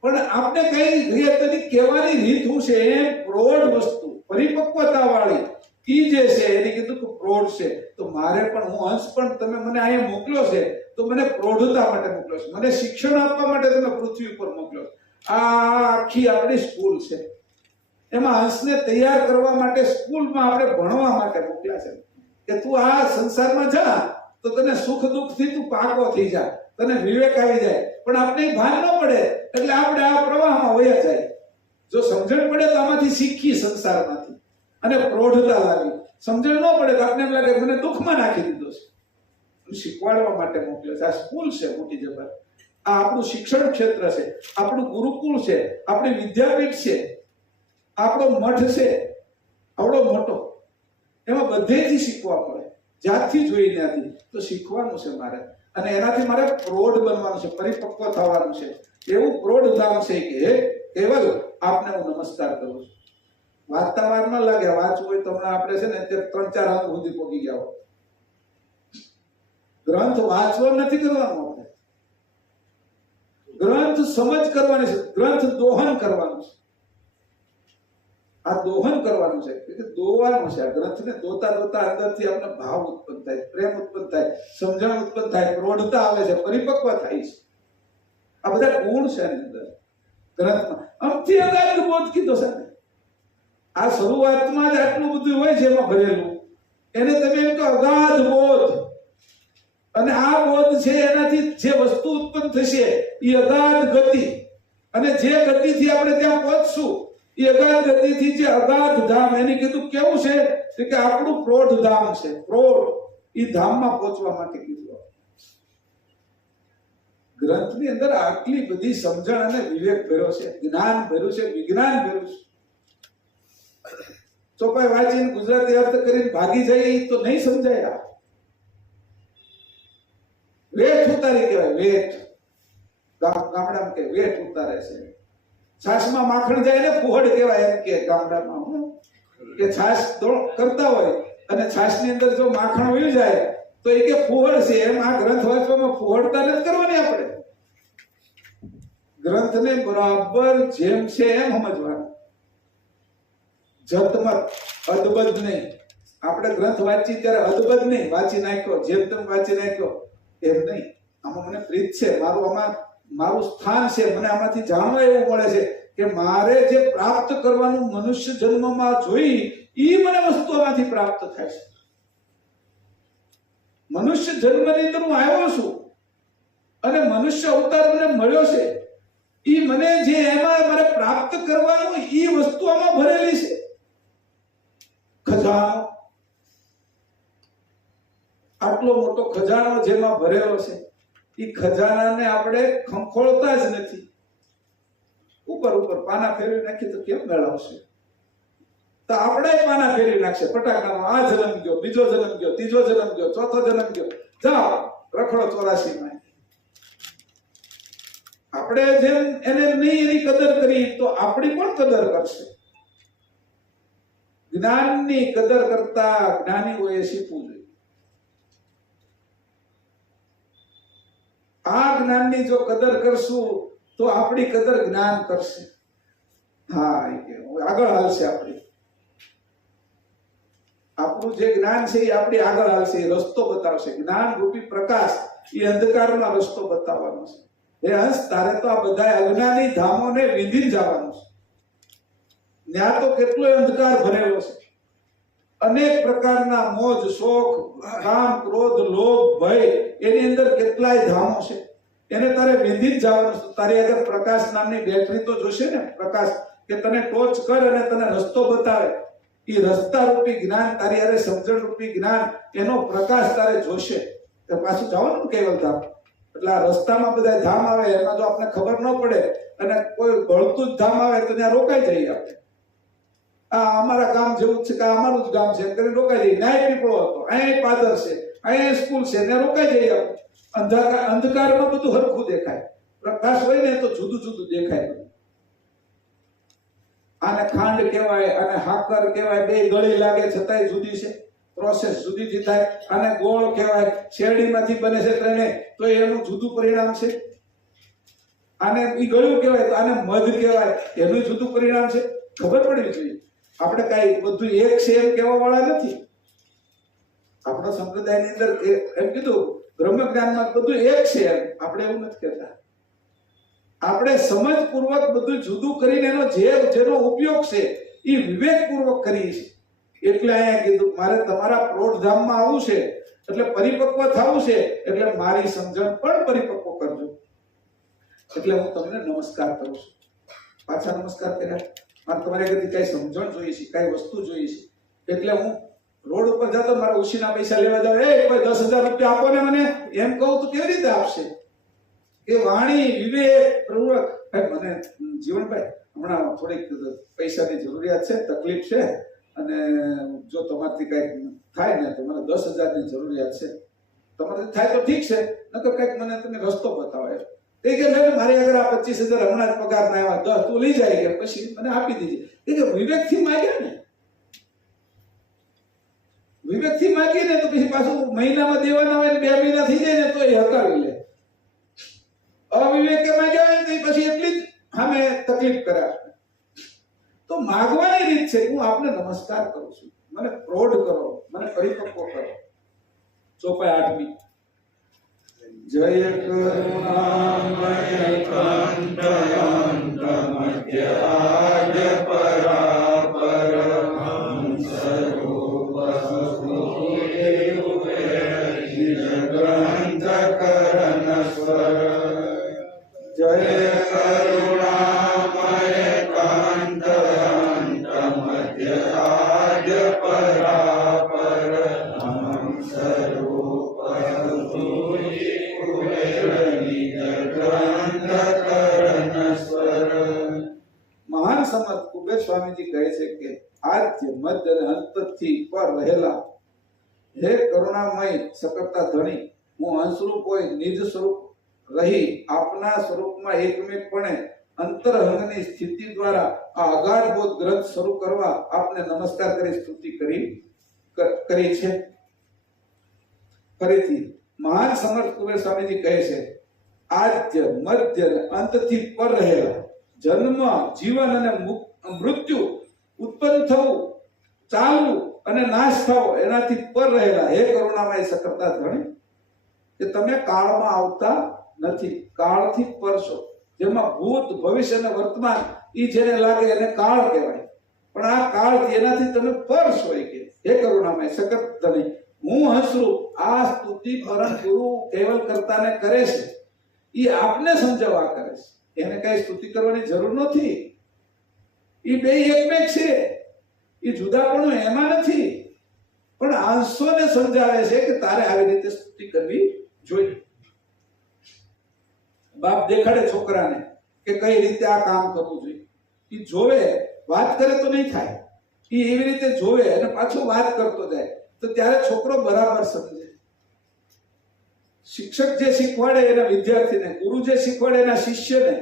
પણ આપણે કઈ રીતની કહેવાની રીત શું છે એમ પ્રૌઢ વસ્તુ પરિપક્વતા વાળી ઈ જે છે એને કીધું કે પ્રૌઢ છે. તો મારે પણ હું અંશ પણ તમે મને અહીંયા મોકલ્યો છે તો મને પ્રૌઢતા માટે મોકલ્યો છે, મને શિક્ષણ આપવા માટે તમે પૃથ્વી ઉપર મોકલ્યો. આ આખી આપણી સ્કૂલ છે, એમાં અંશને તૈયાર કરવા માટે સ્કૂલમાં આપણે ભણવા માટે મોકલ્યા છે કે તું આ સંસારમાં જા તો તને સુખ દુઃખ થી તું પાકો થઈ જા, તને વિવેક આવી જાય. પણ આપણે ભાન ન પડે એટલે આપણે આ પ્રવાહમાં વયા જાય. જો સમજણ પડે તો આમાંથી શીખી સંસારમાંથી અને પ્રૌઢતા લાવી. સમજણ ન પડે તો આપણે એમ લાગે મને દુઃખમાં નાખી દીધો છે. શીખવાડવા માટે મોકલ્યો છે. આ સ્કૂલ છે મોટી જબર. આ આપણું શિક્ષણ ક્ષેત્ર છે, આપણું ગુરુકુળ છે, આપણી વિદ્યાપીઠ છે, આપણો મઠ છે આવડો મોટો. એમાં બધેથી શીખવા મળે, જ્યાંથી જોઈ ત્યાંથી. તો શીખવાનું છે મારે, અને એનાથી મારે પ્રૌઢ બનવાનું છે, પરિપક્વ થવાનું છે. એવું પ્રૌઢ ધામ છે કે કેવલ આપને હું નમસ્કાર કરું છું. વાંચતા વાર ન લાગે, વાંચવું હોય તો હમણાં આપણે છે ને 3-4 અંક સુધી પહોંચી ગયા હોય. ગ્રંથ વાંચવો નથી કરવાનો, આપણે ગ્રંથ સમજ કરવાની છે, ગ્રંથ દોહન કરવાનું છે. આ દોહન કરવાનું છે એટલે દોવાનું છે. આ ગ્રંથને દોતા દોતા અંદરથી આપણે ભાવ ઉત્પન્ન થાય, પ્રેમ ઉત્પન્ન થાય, સમજણ ઉત્પન્ન થાય, પ્રૌઢતા આવે છે, પરિપક્વ થાય છે. આ બધા ગુણ છે આની અંદર ગ્રંથમાં. આમથી અગાધ બોધ કીધો છે ને. આ શરૂઆતમાં જ આટલું બધું હોય છે એમાં ભરેલું, એને તમે એમ કહો અગાધ બોધ. અને આ બોધ છે એનાથી જે વસ્તુ ઉત્પન્ન થશે એ અગાધ ગતિ, અને જે ગતિથી આપણે ત્યાં પહોંચશું એ અગાધ ગતિથી જે અગાધ ધામ. એની કીધું કેવું છે કે આપણું પ્રૌઢ ધામ છે. પ્રૌઢ એ ધામમાં પહોંચવા માટે કીધું. ગ્રંથની અંદર આટલી બધી સમજણ અને વિવેક ભર્યો છે, જ્ઞાન ભર્યું છે, વિજ્ઞાન ભર્યું છે. ચોપાઈ વાંચીને ગુજરાતી અર્થ કરીને ભાગી જાય તો નહીં સમજાય. વેઠ ઉતારી કહેવાય, વેઠ. ગામડામાં કે વેઠ ઉતારે છે. છાશમાં માખણ જાય ને ફુહડ કહેવાય એમ કે ગામડામાં કે છાશ કરતા હોય અને છાશની અંદર જો માખણ વયું જાય તો એ કે ફુહડ છે એમ આ ગ્રંથ વાંચવામાં ફુહડતા નથી કરવાની. આપણે ગ્રંથને બરાબર જેમ છે એમ સમજવાનું, જતમત અદબદ નહીં. આપણે ગ્રંથ વાંચી ત્યારે અદબદ નહીં વાંચી નાખ્યો, જેમ તેમ વાંચી નાખ્યો એમ નહીં. આમાં મને પ્રીત છે, મારું સ્થાન છે, મને આમાંથી જાણવા એવું મળે છે કે મારે જે પ્રાપ્ત કરવાનું મનુષ્ય જન્મમાં જોઈ એ મને વસ્તુઓમાંથી પ્રાપ્ત થાય છે. મનુષ્ય જન્મની અંદર હું આવ્યો છું અને મનુષ્ય અવતાર મને મળ્યો છે. એ મને જે એમાં મારે પ્રાપ્ત કરવાનું એ વસ્તુ આમાં ભરેલી છે. ખજાનો, આટલો મોટો ખજાનો જેમાં ભરેલો છે એ ખજાનાને આપણે ખંખોળતા જ નથી. ઉપર ઉપર પાના ફેરવી નાખીએ તો કેમ મેળવશે? તો આપણે પાના ફેરવી નાખશે ફટાકડામાં. આ જન્મ ગયો, બીજો જન્મ ગયો, ત્રીજો જન્મ ગયો, ચોથો જન્મ ગયો, જાઓ રખડો 84 માં. આપણે જેમ એને નહીં એની કદર કરી તો આપણી પણ કદર કરશે. જ્ઞાનની કદર કરતા જ્ઞાનીઓએ શીખવું જોઈએ. આ જ્ઞાનની જો કદર કરશું તો આપણી કદર જ્ઞાન કરશે. હા, આગળ હાલશે. આપણું જે જ્ઞાન છે એ આપણી આગળ હાલશે, એ રસ્તો બતાવશે. જ્ઞાન રૂપી પ્રકાશ એ અંધકારમાં રસ્તો બતાવવાનો છે. એ હંસ, તારે તો આ બધા અજ્ઞાની ધામોને વિંધી જવાનું છે. ત્યાં તો કેટલો અંધકાર ભરેલો છે. અનેક પ્રકારના મોજ શોખ, કામ, ક્રોધ, લોભ, ભય, એની અંદર કેટલાય ધામો છે. એને તારે વિંધી જ જવાનું છે. તારી આગળ પ્રકાશ નામની બેટરી તો જોશે ને, પ્રકાશ કે તને ટોચ કર અને તને રસ્તો બતાવે. એ રસ્તા રૂપી જ્ઞાન, તારી હારે સમજણ રૂપી જ્ઞાન, એનો પ્રકાશ તારે જોશે. તો પાછું જવાનું કેવલ ધામ. એટલે આ રસ્તામાં બધા ધામ આવે, એમાં જો આપણે ખબર ન પડે અને કોઈ ગળતું જ ધામ આવે તો ત્યાં રોકાઈ જઈએ આપણે. આ અમારા ગામ જેવું છે કે અમારું જ ગામ છે કરીને રોકાઈ જઈએ. ન્યાય પીપળો હતો, અહીંયા પાદર છે, અહીંયા સ્કૂલ છે, ત્યાં રોકાઈ જઈએ આપણે. અંધકારમાં બધું હરખું દેખાય, પ્રકાશ હોય ને તો જુદું જુદું દેખાય. આને ખાંડ કહેવાય, આને હાકર કહેવાય, બે ગળી લાગે છતાંય જુદી છે, પ્રોસેસ જુદી થાય. આને ગોળ કહેવાય, શેરડીમાંથી બને છે ત્રણે, તો એનું જુદું પરિણામ છે. આને ઈ ગળ્યું કહેવાય, તો આને મધ કહેવાય, એનું જુદું પરિણામ છે. ખબર પડવી જોઈએ. આપણે કઈ બધું એક છે એમ કહેવા વાળા નથી. આપણા સંપ્રદાયની અંદર એમ કીધું બ્રહ્મ જ્ઞાનમાં બધું એક છે એમ આપણે એવું નથી કહેતા. આપણે સમજપૂર્વક બધું જુદું કરીને એનો જેનો ઉપયોગ છે એ વિવેકપૂર્વક કરીએ છીએ. એટલે અહીંયા કીધું મારે તમારા પ્રોઢધામમાં આવવું છે, એટલે પરિપક્વ થવું છે, એટલે મારી સમજણ પણ પરિપક્વ કરજો. એટલે હું તમને નમસ્કાર કરું છું. પાછા નમસ્કાર કર્યા. મારે તમારી આગળથી કઈ સમજણ જોઈએ છે, કઈ વસ્તુ જોઈએ છે. એટલે હું રોડ ઉપર જતો મારા ઉછીના પૈસા લેવા જાવ, એ કોઈ 10,000 રૂપિયા આપો ને મને, એમ કહું તો કેવી રીતે આપશે? એ વાણી વિવેક પ્રવૃત્તિ. મને જીવનભાઈ હમણાં થોડીક પૈસાની જરૂરિયાત છે, તકલીફ છે, અને જો તમારથી કઈક થાય ને તો મને 10,000 ની જરૂરિયાત છે. તમારાથી થાય તો ઠીક છે, નકર કઈક મને તમે રસ્તો બતાવો. એ કે મારી આગળ આ 25,000 હમણાં જ પગાર ના આવ્યા, 10 તું લઈ જાય કે પછી મને આપી દીધી. એ કે વિવેકથી માંગ્યા ને, વિવેકથી માંગીએ ને તો પછી પાછું મહિનામાં દેવાના હોય ને 2 મહિના થઈ જાય ને તો એ હકાવી લે. અવિવેકે માંગ્યા હોય ને પછી એટલી જ સામે તકલીફ કરાવે. તો માગવાની રીત છે. હું આપને નમસ્કાર કરું છું, મને પ્રૌઢ કરો, મને પરિપક્વ કરો. ચોપાઈ 8મી. જય કરુણામય કાંત અંત મધ્ય આદ્ય પરાપર હંસ રૂપ ગ્રંથ કરણ સ્વર. જય કરુણામય કાંત અંત મધ્ય આદ્ય પરાપર હંસ રૂપ મહાન સમર્થ કુબેર સ્વામીજી કહે છે કે આદ્ય મધ્ય અને અંતથી પર રહેલા હે કરુણામય સકળતા ધણી, હું અંશરૂપ હોય નિજ સ્વરૂપ રહી આપના સ્વરૂપમાં એકમેકપણે અંતરંગની સ્થિતિ દ્વારા આ અગાધ બોધ ગ્રંથ શરૂ કરવા આપને નમસ્કાર કરી સ્તુતિ કરી છે. ફરીથી મહાન સમર્થ કુબેર સ્વામીજી કહે છે, આદ્ય મધ્ય અને અંતથી પર રહેલા જન્મ, જીવન અને મૃત્યુ, ઉત્પન્ન થવું, ચાલવું અને નાશ થવો એનાથી પર રહેલા હે કરુણામય સકળતા ધણી, કે તમે કાળમાં આવતા નથી, કાળથી પર છો. જેમાં ભૂત, ભવિષ્ય અને વર્તમાન ઈ જેને લાગે એને કાળ કહેવાય, પણ આ કાળ એનાથી તમે પર છો. કે હે કરુણામય સકળતા ધણી, હું હંસરૂપ આ સ્તુતિ પરમ ગુરુ કેવલ કરતાને કરે છે, ઈ આપને સમજાવવા કરે છે. એને કઈ સ્તુતિ કરવાની જરૂર નથી. ઈ બે એકમેક છે. ઈ જુદાપણું એમાં નથી, પણ આંસોને સમજાવે છે કે તારે આવી રીતે સ્તુતિ કરવી જોઈએ. બાપ દેખાડે છોકરાને કે કઈ રીતે આ કામ કરવું જોઈએ. ઈ જોવે, વાત કરે તો નહીં થાય. ઈ એવી રીતે જોવે અને પાછો વાત કરતો જાય, તો ત્યારે છોકરો બરાબર સમજે. શિક્ષક જે શીખવાડે એના વિદ્યાર્થીને, ગુરુ જે શીખવાડે એના શિષ્યને,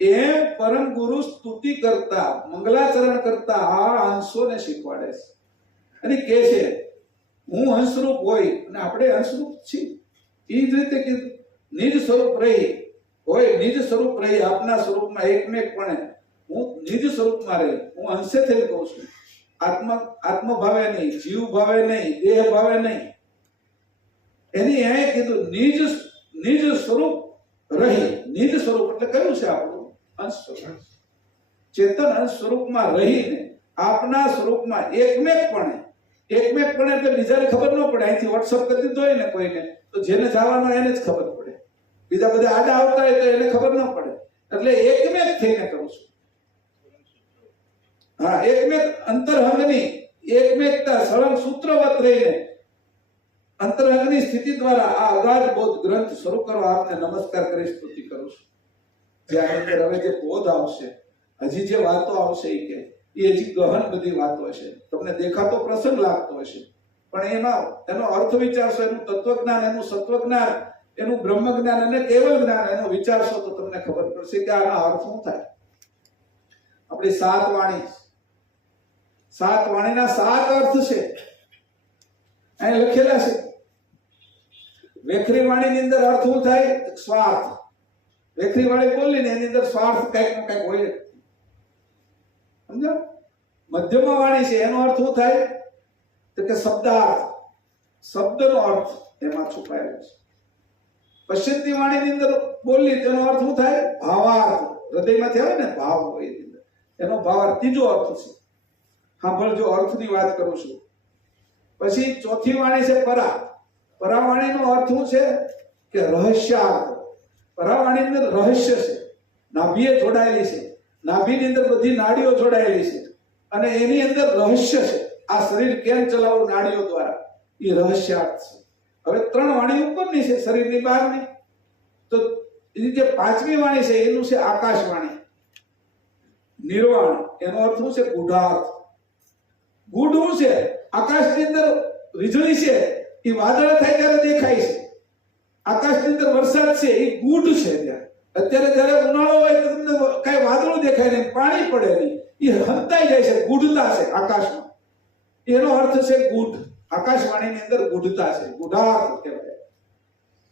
એમ પરમ ગુરુ સ્તુતિ કરતા, મંગલાચરણ કરતા આ હંસોને શીખવાડે છે. અને કહે છે હું હંસરૂપ હોય અને આપણે હંસરૂપ છીએ. એ જ રીતે કીધું, નિજ સ્વરૂપ રહી હોય, નિજ સ્વરૂપ રહી આપના સ્વરૂપમાં એકમેકપણે હું નિજ સ્વરૂપમાં રહી. હું અંશે થઈને કહું છું, આત્મ ભાવે નહીં, જીવ ભાવે નહીં, દેહ ભાવે નહીં. એની એ કીધું નિજ સ્વરૂપ રહી. નિજ સ્વરૂપ એટલે કયું છે? આપણું અંશ સ્વરૂપ, ચેતન અંશ સ્વરૂપમાં રહીને આપના સ્વરૂપમાં એકમેકપણે એટલે બીજાને ખબર ન પડે. અહીંથી વોટ્સઅપ કરી દીધો હોય ને કોઈને, તો જેને જવાનું એને જ ખબર પડે. બીજા બધા આડા આવતા હોય તો એને ખબર ન પડે. એટલે એકમેક થઈને કરું છું. હા, એકમેક અંતરહંગની એકમેકતા સળંગ સૂત્રવત રહીને અંતરંગની સ્થિતિ દ્વારા આ અગાધ બોધ ગ્રંથ શરૂ કરવા આપને નમસ્કાર કરી સ્તુતિ કરું છું. જ્યાં અંદર હવે જે બોધ આવશે, હજી જે વાતો આવશે એ કે એ હજી ગહન બધી વાતો હશે. તમને દેખાતો પ્રસંગ લાગતો હશે, પણ એમાં એનો અર્થ વિચારશો, એનું તત્વજ્ઞાન, એનું સત્વજ્ઞાન, એનું બ્રહ્મ જ્ઞાન અને કેવલ જ્ઞાન એનો વિચારશો તો તમને ખબર પડશે કે આના અર્થ શું થાય. આપણી સાત વાણીના સાત અર્થ છે અહીં લખેલા છે. વેખરી વાણીની અંદર અર્થ શું થાય? સ્વાર્થ. વેખરી વાણી બોલી ને એની અંદર સ્વાર્થ કઈક હોય. સમજો? મધ્યમ વાણી છે એનો અર્થ શું થાય? તો કે શબ્દાર્થ, શબ્દનો અર્થ એમાં છુપાયેલો છે. પશ્ચિમની વાણીની અંદર બોલી તેનો અર્થ શું થાય? ભાવાર્થ. હૃદયમાંથી આવે ને ભાવ હોય એનો ભાવાર્થ. ત્રીજો અર્થ છે. સાંભળજો, અર્થની વાત કરું છું. પછી ચોથી વાણી છે પરા. પરાવાણીનો અર્થ શું છે? કે રહસ્યાર્થ. પરાવાણીની અંદર રહસ્ય છે, નાભીએ જોડાયેલી છે, નાભીની અંદર બધી નાડીઓ જોડાયેલી છે અને એની અંદર રહસ્ય છે. આ શરીર કેમ ચલાવવું નાડીઓ દ્વારા, એ રહસ્યાર્થ છે. હવે ત્રણ વાણી ઉપરની છે, શરીરની બહારની. તો એની જે પાંચમી વાણી છે એનું છે આકાશવાણી, નિર્વાણ. એનો અર્થ શું છે? ગૂઢાર્થ. ગૂઢ શું છે? આકાશની અંદર વીજળી છે, એ વાદળ થાય ત્યારે દેખાય છે. આકાશની અંદર વરસાદ છે, એ ગૂઢ છે. અત્યારે જ્યારે ઉનાળો હોય તો તમને કઈ વાદળો દેખાય નહીં, પાણી પડે નહીં, એ હંતાઈ જાય છે. ગૂઢતા છે આકાશમાં. એનો અર્થ છે ગૂઢ. આકાશવાણીની અંદર ગૂઢતા છે, ગૂઢાર્થ કહેવાય.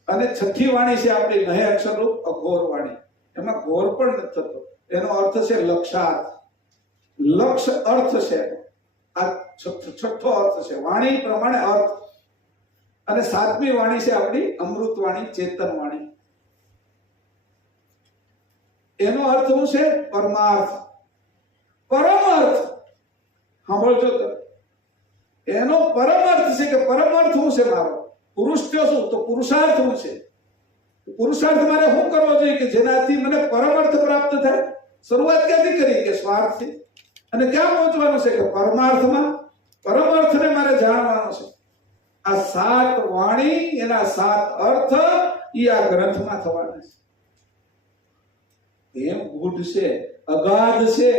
અને છઠ્ઠી વાણી છે આપણી નહે અક્ષરરૂપ અઘોર વાણી. એમાં ઘોર પણ નથી થતો. એનો અર્થ છે લક્ષાર્થ. લક્ષ અર્થ છે. આ છઠ્ઠો અર્થ છે. વાણી પ્રમાણે અર્થ. અને સાતમી વાણી છે આપણી અમૃત વાણી, ચેતન વાણી. એનો અર્થ શું છે? પરમાર્થ, પરમ અર્થ. સાંભળજો તો, એનો પરમ અર્થ છે કે પરમ અર્થ શું છે મારો? પુરુષ થયો શું? તો પુરુષાર્થ શું છે? પુરુષાર્થ મારે શું કરવો જોઈએ કે જેનાથી મને પરમ અર્થ પ્રાપ્ત થાય? શરૂઆત ક્યાંથી કરી? કે સ્વાર્થથી. અને ક્યાં પહોંચવાનું છે? કે પરમાર્થમાં. પરમ અર્થને મારે જાણવાનો છે. આ સાત વાણી, એના સાત અર્થ ઈ આ ગ્રંથમાં થવાના છે. એમ ગૂઢ છે, અગાધ છે.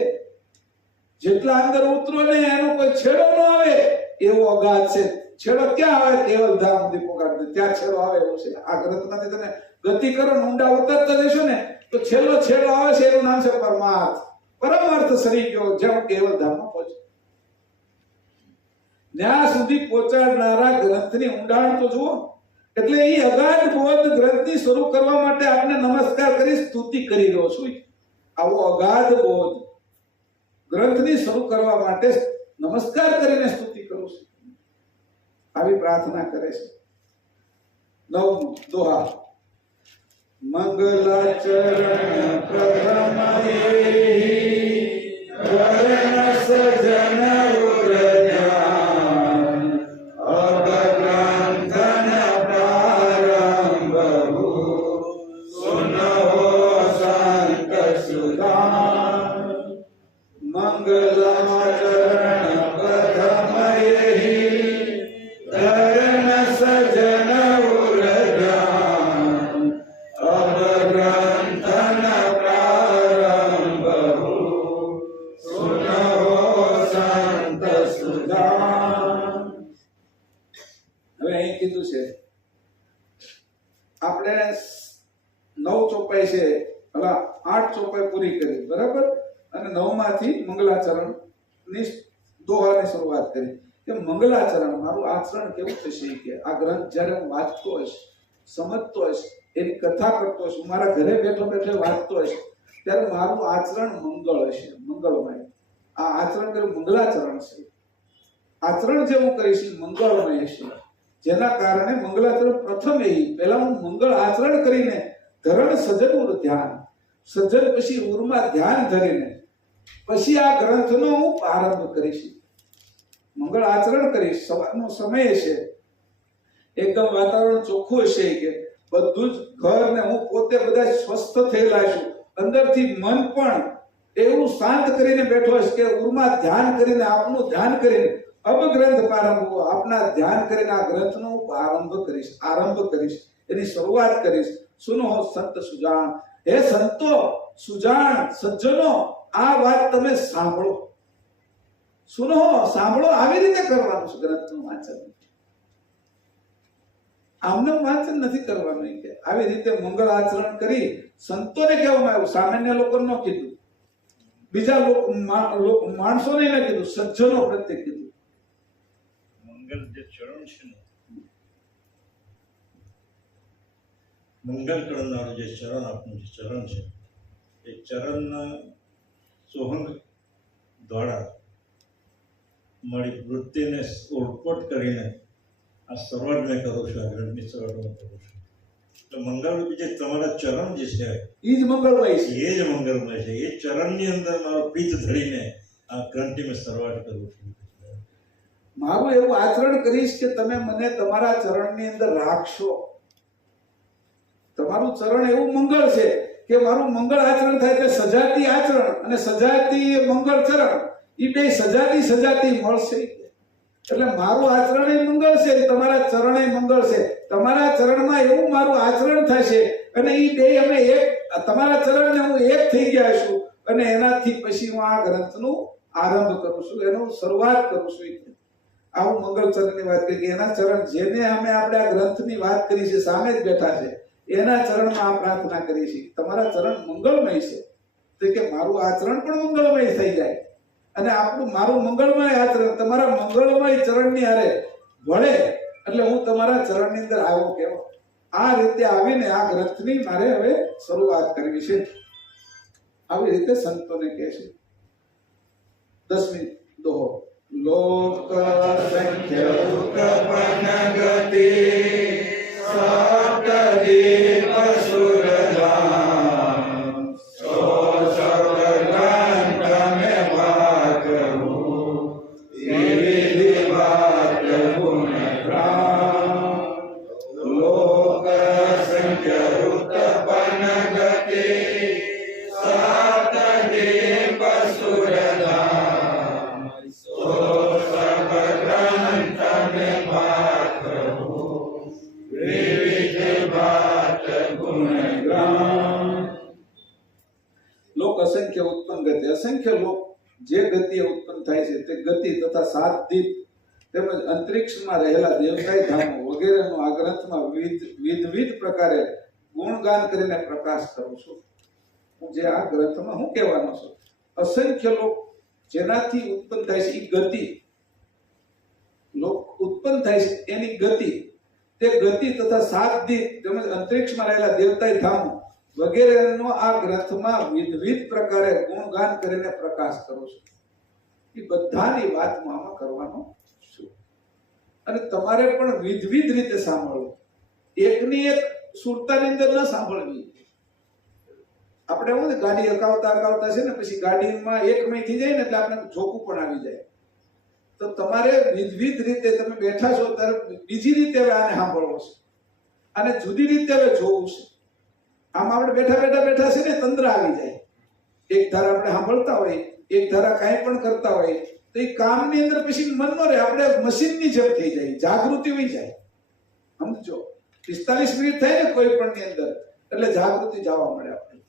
જેટલા અંદર ઉતરો ને એનો કોઈ છેડો ન આવે એવો અગાધ છે. છેડો ક્યાં આવે? કેવલ ધામ સુધી પહોંચાડે ત્યાં છેડો આવે એવું છે. આ ગ્રંથમાંથી તમે ગતિ કરો ને ઊંડા ઉતરતા જશો ને તો છેલ્લો છેડો આવે છે, એનું નામ છે પરમાર્થ. પરમાર્થ સરી ગયો જેમ કેવલ ધામમાં પહોંચે. ત્યાં સુધી પહોંચાડનારા ગ્રંથની ઊંડાણ તો જુઓ. એટલે એ અગાધ બોધ ગ્રંથની શરૂ કરવા માટે આપને નમસ્કાર કરી સ્તુતિ કરી રહ્યો છું. આવો અગાધ બોધ ગ્રંથની શરૂ કરવા માટે નમસ્કાર કરીને સ્તુતિ કરું છું. આવી પ્રાર્થના કરે છે. 9 દોહા. મંગલાચરણ પ્રથમ વરણ સજન ઉરજાન અગ્રંથન પ્રારંભ સુનો સંત સુદાન. મંગલાચરણ પ્રથમ ધરણ સજન ઉરજાન અગ્રંથન પ્રારંભ સુનો સંત સુદાન. હવે અહીં કીધું છે આપણે 9 ચોપાઈ છે, હવે 8 ચોપાઈ પૂરી કરી, બરાબર, અને 9 માંથી મંગલાચરણ ની દોહાની શરૂઆત કરી કે મંગલાચરણ મારું આચરણ કેવું થશે કે આ ગ્રંથ જ્યારે હું વાંચતો હશ, સમજતો હશ, એની કથા કરતો હશ, મારા ઘરે બેઠો બેઠો વાંચતો હશ, ત્યારે મારું આચરણ મંગળ હશે, મંગળમય. આ આચરણ કર્યું મંગલાચરણ છે. આચરણ જે હું કરીશ મંગળમય હશે, જેના કારણે મંગલાચરણ પ્રથમ પહેલા હું મંગળ આચરણ કરીને ધરણ સજન ધ્યાન, સજ્જન પછી ઉરમાં ધ્યાન ધરીને પછી આ ગ્રંથનો હું પ્રારંભ કરીશ. મંગળ આચરણ કરીશ. સવારનો સમય છે, એકદમ વાતાવરણ ચોખ્ખું હશે કે બધું જ ઘર ને હું પોતે બધા સ્વસ્થ થયેલા છું, અંદરથી મન પણ એવું શાંત કરીને બેઠો હશે કે ઉરમાં ધ્યાન કરીને આપનું ધ્યાન કરીને અપગ્રંથ પ્રારંભ આપના ધ્યાન કરીને આ ગ્રંથનો પ્રારંભ કરીશ, આરંભ કરીશ, એની શરૂઆત કરીશ. સુનો સંત સુજાણ. હે સંતો, સુજાણ, સજ્જનો, આ વાત તમે સાંભળો. સુનો, સાંભળો. આવી રીતે કરવાનું છે ગ્રંથનું વાંચન. આમને વાંચન નથી કરવાનું કે આવી રીતે મંગળ આચરણ કરી સંતોને કહેવામાં આવ્યું, સામાન્ય લોકોને ન કીધું, બીજા માણસોને ન કીધું, સજ્જનો પ્રત્યે કીધું. મંગલ જે ચરણ છે ને, મંગલ કરનારું જે ચરણ આપણું જે ચરણ છે, એ ચરણના સોહંગ દ્વારા મારી વૃત્તિને ઓળપોટ કરીને આ શરૂઆત મેં કરું છું, આ ગ્રંથની શરૂઆત મેં કરું છું. તો મંગળરૂપી જે તમારા ચરણ જે છે એ જ મંગળમય છે, એ જ મંગળમય છે. એ ચરણની અંદર મારો પ્રીત ધરીને આ ગ્રંથની મેં શરૂઆત કરું છું. મારું એવું આચરણ કરીશ કે તમે મને તમારા ચરણની અંદર રાખશો. તમારું ચરણ એવું મંગળ છે કે મારું મંગળ આચરણ થાય એટલે સજાતી આચરણ અને સજાતી મંગળ ચરણ, એ બે સજાતી મળશે. એટલે મારું આચરણ એ મંગળ છે, તમારા ચરણ એ મંગળ છે. તમારા ચરણમાં એવું મારું આચરણ થશે અને એ બે અમે એક, તમારા ચરણને હું એક થઈ ગયા છું અને એનાથી પછી હું આ ગ્રંથનું આરંભ કરું છું, એનું શરૂઆત કરું છું. આવું મંગળ ચરણની વાત કરી કે એના ચરણ જેને અમે આપણે આ ગ્રંથની વાત કરી છે, સામે જ બેઠા છે, એના ચરણમાં આ પ્રાર્થના કરી છે. તમારા ચરણ મંગળમય છે, તો કે મારું આચરણ પણ મંગળમય થઈ જાય અને આપણું મારું મંગળમય આચરણ તમારા મંગળમય ચરણની હારે વળે એટલે હું તમારા ચરણની અંદર આવું કેવો. આ રીતે આવીને આ ગ્રંથની મારે હવે શરૂઆત કરવી છે. આવી રીતે સંતોને કહે છે. 10મી દોહો. લોક સંખ્ય ઉત્પન્ન ગતિ સપ્તદીપ સુરધામ સો સર્વગ્રંથ મે વાકવું વિવિધ વાત ગુણગ્રામ. લોક સંખ્ય ઉત્પન્ન ગતિ સપ્તદીપ સુરધામ સો સર્વગ્રંથ મે વાકવું વિવિધ વાત ગુણગ્રામ. લોક અસંખ્ય ઉત્પન્ન ગતિ. અસંખ્ય લોક જે ગતિએ ઉત્પન્ન થાય છે તે ગતિ તથા સાત દીપ તેમજ અંતરિક્ષમાં રહેલા દેવતાય ધામો વગેરેનો આ ગ્રંથમાં વિવિધ પ્રકારે ગુણગાન કરીને પ્રકાશ કરું છું. હું જે આ ગ્રંથમાં હું કહેવાનો છું, અસંખ્ય લોક જેનાથી ઉત્પન્ન થાય છે એ ગતિ, લોક ઉત્પન્ન થાય છે એની ગતિ તે ગતિ તથા સાતદી તેમજ અંતરિક્ષમાં રહેલા દેવતાય ધામો વગેરેનો આ ગ્રંથમાં વિવિધ પ્રકારે ગુણગાન કરીને પ્રકાશ કરો છો. એ બધાની વાત હું આમાં કરવાનો છું. અને તમારે પણ વિવિધ રીતે સાંભળવું, એકની એક સુરતાની અંદર ન સાંભળવી. આપણે એવું ને ગાડી હકાવતા છે ને પછી ગાડીમાં એક મય થઈ જાય ને એટલે આપણે જોકું પણ આવી જાય. તો તમારે વિવિધ રીતે તમે બેઠા છો ત્યારે બીજી રીતે હવે આને સાંભળવો છે અને જુદી રીતે હવે જોવું છે. આમ આપણે બેઠા છે ને તંત્ર આવી જાય. એક ધારા આપણે સાંભળતા હોય, એક ધારા કાંઈ પણ કરતા હોય તો એ કામની અંદર પછી મન ન રહે, આપણે મશીનની જેમ થઈ જાય, જાગૃતિ વહી જાય. સમજો 45 મિનિટ થાય ને કોઈ પણ ની અંદર એટલે જાગૃતિ જવા મળે. આપણે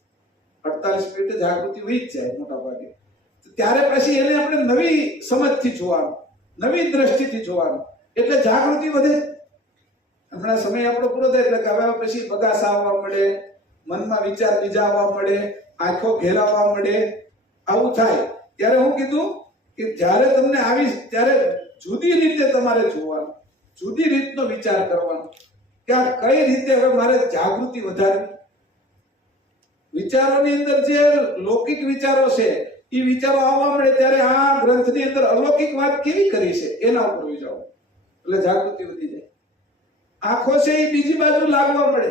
48 મિનિટે જાગૃતિ વહી જ જાય મોટા ભાગે. ત્યારે પછી એને આપણે નવી સમજથી જોવાનું, નવી દ્રષ્ટિથી જોવાનું, એટલે જાગૃતિ વધે. હમણાં સમય આપણો પૂરો થાય એટલે હવે પછી બગાસા આવવા મળે, મનમાં વિચાર બીજા આવવા મળે, આંખો ઘેરાવા મળે, આવું થાય. ત્યારે હું કીધું કે જ્યારે તમને આવી ત્યારે જુદી રીતે તમારે જોવાનું, જુદી રીતનો વિચાર કરવાનો કે આ કઈ રીતે હવે મારે જાગૃતિ વધારવી. વિચારોની અંદર જે લૌકિક વિચારો છે એ વિચારો આવવા મળે ત્યારે આ ગ્રંથની અંદર અલૌકિક વાત કેવી કરી છે એના ઉપર વિચારો એટલે જાગૃતિ વધી જાય. આંખો છે એ બીજી બાજુ લાગવા મળે,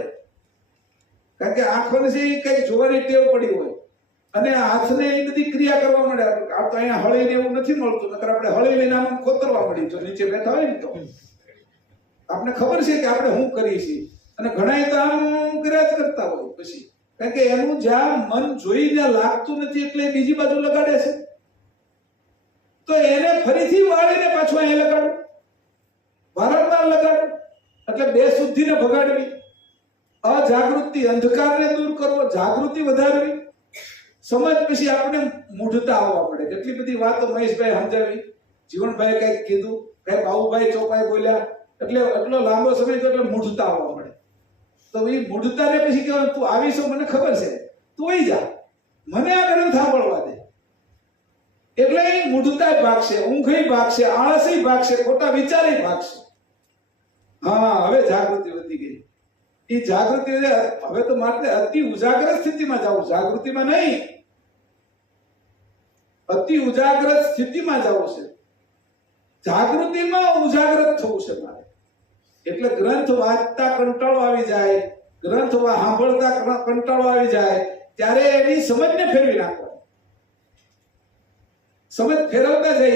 કારણ કે આંખોને છે એ કઈ જોવાની ટેવ પડી હોય અને હાથને એ બધી ક્રિયા કરવા મળે. આ તો અહીંયા હળીને એવું નથી મળતું, નકર આપણે હળી લઈને આમ ખોતરવા મળી જો નીચે બેઠા હોય ને તો આપણે ખબર છે કે આપણે શું કરીએ છીએ. અને ઘણા તો આમ કર્યા જ કરતા હોય પછી, કારણ કે એનું જ્યાં મન જોઈને લાગતું નથી એટલે બીજી બાજુ લગાડે છે. તો એને ફરીથી વાળીને પાછું અહીં લગાડો, વારંવાર લગાડો, એટલે બે શુદ્ધિને ભગાડવી, અજાગૃતિ અંધકારને દૂર કરવો, જાગૃતિ વધારવી. સમજ પછી આપણે મૂઢતા આવવા પડે. કેટલી બધી વાતો મહેશભાઈ સમજાવી, જીવનભાઈ કઈક કીધું, કઈ બાબુભાઈ ચોપાઈ બોલ્યા, એટલે એટલો લાંબો સમય તો એટલે મૂઢતા આવવા મળે. તો એ મૂઢતાને પછી કહેવાય તું આવીશ મને ખબર છે, તું વહી જા, મને આ ગ્રંથ સાંભળવા દે. એટલે એ મૂઢતા ભાગશે, ઊંઘ ભાગશે, આળસ ભાગશે, ખોટા વિચાર ભાગશે. હા, હવે જાગૃતિ વધી ગઈ. એ જાગૃતિ હવે તો માત્ર અતિ ઉજાગર સ્થિતિમાં જવું, જાગૃતિમાં નહીં, અતિ ઉજાગર સ્થિતિમાં જવું છે. જાગૃતિમાં ઉજાગૃત થવું છે મારે. એટલે ગ્રંથ વાંચતા કંટાળો આવી જાય, ગ્રંથ સાંભળતા કંટાળો આવી જાય ત્યારે એની સમજને ફેરવી નાખવાની. સમજ ફેરવતા જાય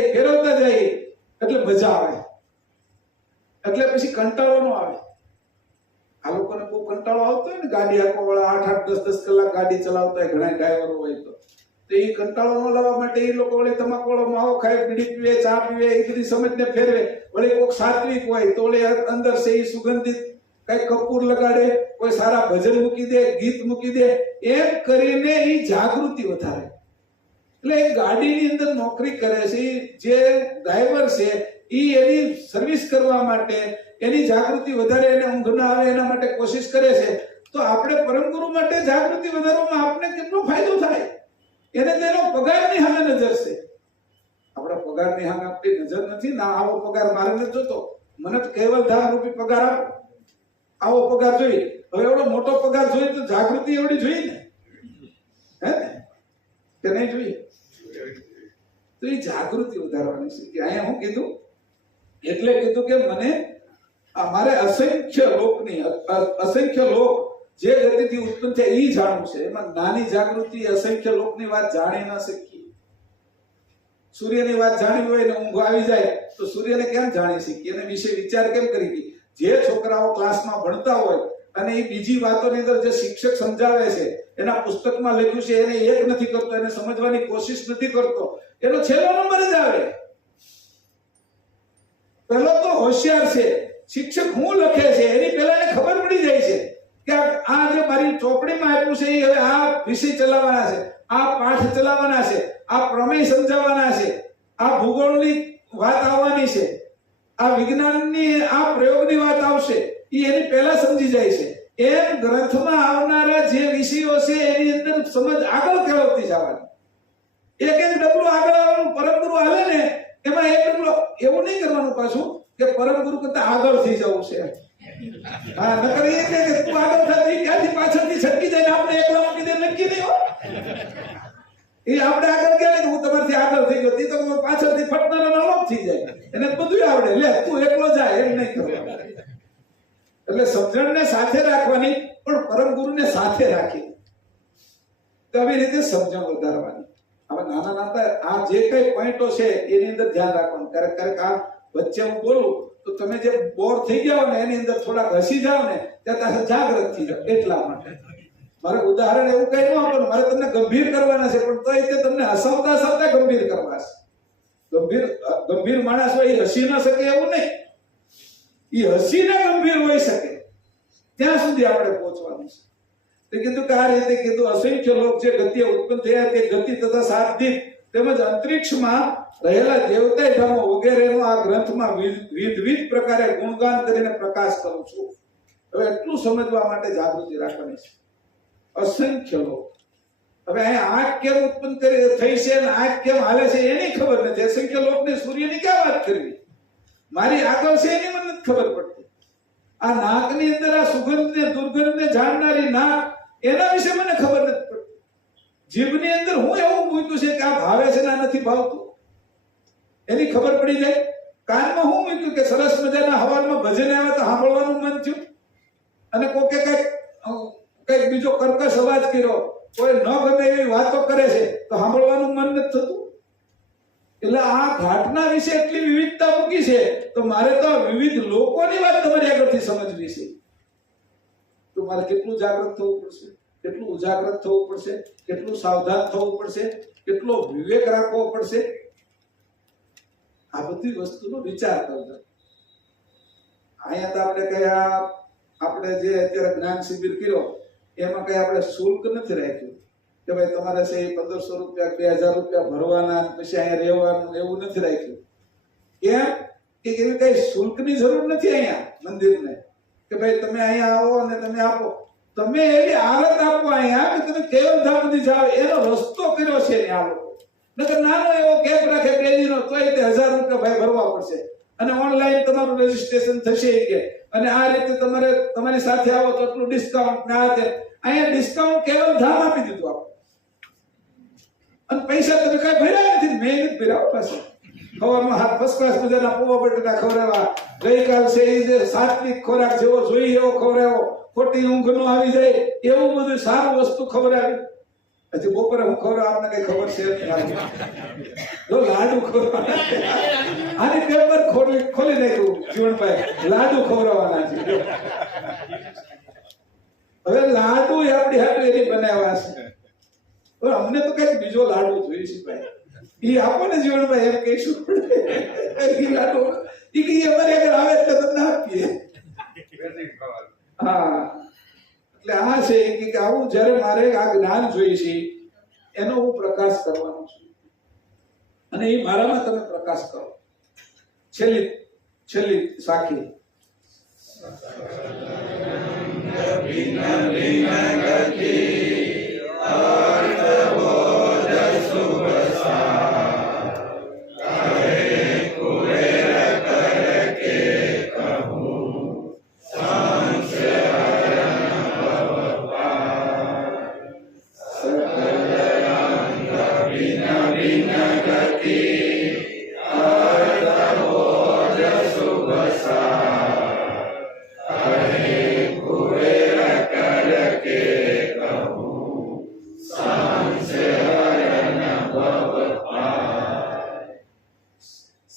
એટલે મજા આવે, એટલે પછી કંટાળો ન આવે. આ લોકોને બહુ કંટાળો આવતો હોય ને, ગાડી હાંકવા વાળા 8-8 10-10 કલાક ગાડી ચલાવતા હોય, ઘણા ડ્રાઈવરો હોય તો એ કંટાળો ન લાવવા માટે એ લોકો વળી તમાકુ માવો ખાય, બીડી પીવે, ચા પીવે, એ બધી સમજને ફેરવે. વળી કોઈક સાત્વિક હોય તો વળી અંદર છે એ સુગંધિત કઈ કપૂર લગાડે, કોઈ સારા ભજન મૂકી દે, ગીત મૂકી દે, એમ કરીને એ જાગૃતિ વધારે. એટલે એ ગાડીની અંદર નોકરી કરે છે જે ડ્રાઈવર છે એ એની સર્વિસ કરવા માટે એની જાગૃતિ વધારે, એને ઊંઘ ના આવે એના માટે કોશિશ કરે છે. તો આપણે પરમગુરુ માટે જાગૃતિ વધારવામાં આપણે કેટલો ફાયદો થાય. એને તેનો પગારની સામે નજર છે. આપણા પગારની સામે આપણી નજર નથી. ના, આવો પગાર મારે નથી જોતો, મને તો કેવલ ₹10 પગાર આપો, આવો પગાર જોઈએ. હવે એવડો મોટો પગાર જોઈએ તો જાગૃતિ એવડી જોઈએ ને, હે ને, કે નહીં જોઈએ? તો એ જાગૃતિ વધારવાની છે. કે અહીંયા હું કીધું એટલે કીધું કે મને અમારે અસંખ્ય લોક જે ગતિથી ઉત્પન્ન થાય એ જાણવું છે. એમાં નાની જાગૃતિ અસંખ્ય લોકની વાત જાણી ના શકીએ. સૂર્યની વાત જાણવી હોય ને ઊંઘ આવી જાય તો સૂર્યને કેમ જાણી શકીએ, એના વિશે વિચાર કેમ કરી શકીએ? જે છોકરાઓ ક્લાસમાં ભણતા હોય અને એ બીજી વાતોની અંદર જે શિક્ષક સમજાવે છે, એના પુસ્તકમાં લખ્યું છે એને એક નથી કરતો, એને સમજવાની કોશિશ નથી કરતો, એનો છેલ્લો નંબર જ આવે. પહેલો તો હોશિયાર છે, શિક્ષક શું લખે છે એની પહેલા એને ખબર પડી જાય છે કે આ જે મારી ચોપડીમાં આપ્યું છે એ હવે આ વિષય ચલાવવાના છે, આ પાઠ ચલાવવાના છે, આ પ્રમેય સમજાવવાના છે, આ ભૂગોળની વાત આવવાની છે, આ વિજ્ઞાનની આ પ્રયોગની વાત આવશે, એ એની પહેલા સમજી જાય છે. એમ ગ્રંથમાં આવનારા જે વિષયો છે એની અંદર સમજ આગળ કેળવતી જવાની. એક ડગલું આગળ આવવાનું પરમગુરુ હાલે ને એમાં એક ડગલું એવું નહીં કરવાનું પાછું કે પરમગુરુ કરતા આગળ થઈ જવું છે. હા નકર એ કે તું આગળ થા ઈ ક્યાંથી પાછળથી છટકી જાય ને આપણે એકલા મૂકી દે નક્કી નહીં હો એ આપણે આગળ ગયા ને હું તમારથી આગળ થઈ ગયો તી તો પાછળથી ફટનારા નલોક થઈ જાય એને બધું આવડે લે તું એકલો જાય એમ નહીં કરવાનું એટલે સમજણને સાથે રાખવાની પણ પરમ ગુરુને સાથે રાખી તો આવી રીતે સમજણ વધારવાની હવે નાના નાના આ જે કઈ પોઈન્ટો છે એની અંદર ધ્યાન રાખવાનું ક્યારેક આ વચ્ચે હું બોલું તો તમે જે બોર થઈ જાઓ ને એની અંદર થોડાક હસી જાઓ ને ત્યાં જાગૃત થઈ જાઓ એટલા માટે મારે ઉદાહરણ એવું કઈ ન આપવાનું મારે તમને ગંભીર કરવાના છે પણ તોય તે તમને હસાવતા હસાવતા ગંભીર કરવા છે ગંભીર માણસ હોય એ હસી ન શકે એવું નહીં એ હસીને ગંભીર હોઈ શકે ત્યાં સુધી આપણે પહોંચવાનું છે તે કીધું કે આ રીતે કીધું અસંખ્ય લોક જે ગતિએ ઉત્પન્ન થયા તે ગતિ તથા સાધિત તેમજ અંતરિક્ષમાં રહેલા દેવતા ધામો વગેરેનો આ ગ્રંથમાં વિવિધ પ્રકારે ગુણગાન કરીને પ્રકાશ કરું છું હવે એટલું સમજવા માટે જાગૃતિ રાખવાની છે અસંખ્ય લોક હવે અહીંયા આંખ કેમ ઉત્પન્ન થઈ છે અને આંખ કેમ હાલે છે એની ખબર નથી અસંખ્ય લોકને સૂર્યની ક્યાં વાત કરવી મારી આગળ છે એની મને નથી ખબર પડતી આ નાકની અંદર આ સુગંધને દુર્ગંધને જાણનારી નાક એના વિશે મને ખબર નથી પડતી જીભની અંદર હું એવું મૂક્યું છે કે આ ભાવે છે ને આ નથી ભાવતું એની ખબર પડી જાય કાનમાં હું મૂક્યું કે સરસ મજાના હવારમાં ભજન આવ્યા તો સાંભળવાનું મન થયું અને કોકે કઈક બીજો કર્કશ અવાજ કર્યો કોઈ ન ગમે એવી વાતો કરે છે તો સાંભળવાનું મન નથી થતું એટલે આ ઘાટના વિશે એટલી વિવિધતા મૂકી છે તો મારે તો વિવિધ લોકોની વાત તમારી આગળથી સમજવી છે તો મારે કેટલું જાગૃત થવું પડશે કેટલું ઉજાગૃત થવું પડશે કેટલું સાવધાન થવું પડશે કેટલો વિવેક રાખવો પડશે આ બધી વસ્તુનો વિચાર કરજો અહીંયા તો આપણે કયા આપણે જે અત્યારે જ્ઞાન શિબિર કર્યો એમાં કઈ આપણે શુલ્ક નથી રાખ્યું કે ભાઈ તમારે છે 1500 રૂપિયા 2000 રૂપિયા ભરવાના પછી અહીંયા રહેવાનું એવું નથી રાખ્યું કેમ કે એવી કઈ શુલ્કની જરૂર નથી અહીંયા મંદિરને કે ભાઈ તમે અહીંયા આવો અને તમે આપો તમે એવી હાલત આપો અહીંયા કે તમે કેવલ ધામ સુધી જાઓ એનો રસ્તો કર્યો છે ને આ લોકો નકર નાનો એવો કેમ્પ રાખે 2 દિનનો તોય તે 1000 રૂપિયા ભાઈ ભરવા પડશે અને ઓનલાઈન તમારું રજીસ્ટ્રેશન થશે કે અને આ રીતે તમારે તમારી સાથે આવો તો એટલું ડિસ્કાઉન્ટ ના દે અહીંયા ડિસ્કાઉન્ટ કેવલ ધામ આપી દીધું આપણે અને પૈસા તમે કઈ ભર્યા નથી મહેનત ભર્યા પાછા ખવરમાં હાથ ફર્સ્ટ ક્લાસ મજાના પૌવા બટેટા ખવડાવવા ગઈકાલ છે એ જે સાત્વિક ખોરાક જેવો જોઈએ એવો ખવડાવો ખોટી ઊંઘ નો આવી જાય એવું બધું સારું વસ્તુ ખવડાવી હજી બપોરે હું ખવડાવ આપને કઈ ખબર છે જો લાડુ ખવડાવવાના આની પેપર ખોલી નાખ્યું જીવનભાઈ લાડુ ખવડાવવાના છે હવે લાડુ આપણી હાટુ એની બનાવ્યા છે અમને તો કઈક બીજો લાડુ જોઈએ છે ભાઈ ઈ આપો ને જીવનભાઈ એમ કહીશું ઈ લાડુ ઈ કે અમારે આગળ આવે એટલે તમને આપીએ હા એટલે આ છે કે આવું જ્યારે મારે આ જ્ઞાન જોઈએ છે એનો હું પ્રકાશ કરવાનો છું અને એ મારામાં તમે પ્રકાશ કરો છેલ્લી સાખી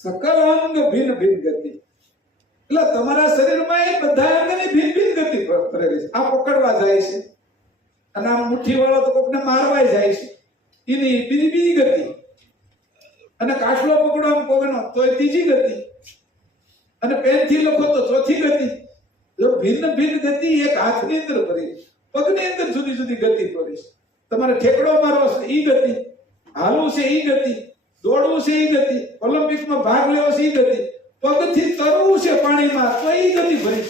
સકલ અંગ ભિન્ન ભિન્ન ગતિ એટલે તમારા શરીરમાં એ બધા અંગની ભિન્ન ભિન્ન ગતિ ફરેલી છે આ પકડવા જાય છે અને આ મુઠ્ઠી વાળો તો કોકને મારવા જાય છે એની બીજી ગતિ અને કાટલો પકડવાનો કોકનો તો એ ત્રીજી ગતિ અને પેનથી લખો તો ચોથી ગતિ જો ભિન્ન ભિન્ન ગતિ એક હાથની અંદર ફરી પગની અંદર જુદી જુદી ગતિ ફરી તમારે ઠેકડો મારવો છે ઈ ગતિ હાલવું છે ઈ ગતિ દોડવું છે ઈ ગતિ ઓલિમ્પિકમાં ભાગ લેવો છે ઈ ગતિ પગથી તરવું છે પાણીમાં તો ઈ ગતિ ભરી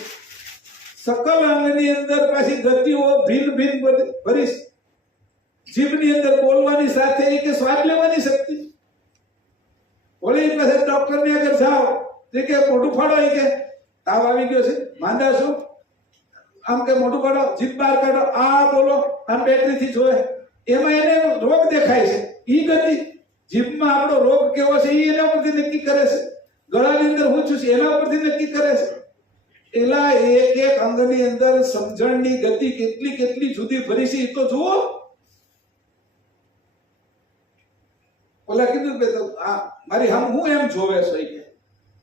સકલ અંગની અંદર પાછી ગતિઓ ભિન્ન ભિન્ન ભરી જીભની અંદર બોલવાની સાથે કે સ્વાદ લેવાની શક્તિ ઓલી પાસે ડોક્ટર ની આગળ જાઓ તો કે મોઢું ફાડો કે તાવ આવી ગયો છે, માંદા છો, આમ કે મોઢું કાઢો, જીભ બહાર કાઢો, આ બોલો, આમ બેટરીથી જોવે, એમાં એને રોગ દેખાય છે. ઈ ગતિ જીભમાં આપણો રોગ કેવો છે ઈ એના પરથી નક્કી કરે છે. ગળાની અંદર હું છું એના પરથી નક્કી કરે છે. એલા એક એક અંગની અંદર સમજણની ગતિ કેટલી કેટલી જુદી ભરી છે એ તો જુઓ. ઓલા કીધું કે આ મારી હું એમ જોવે છે કે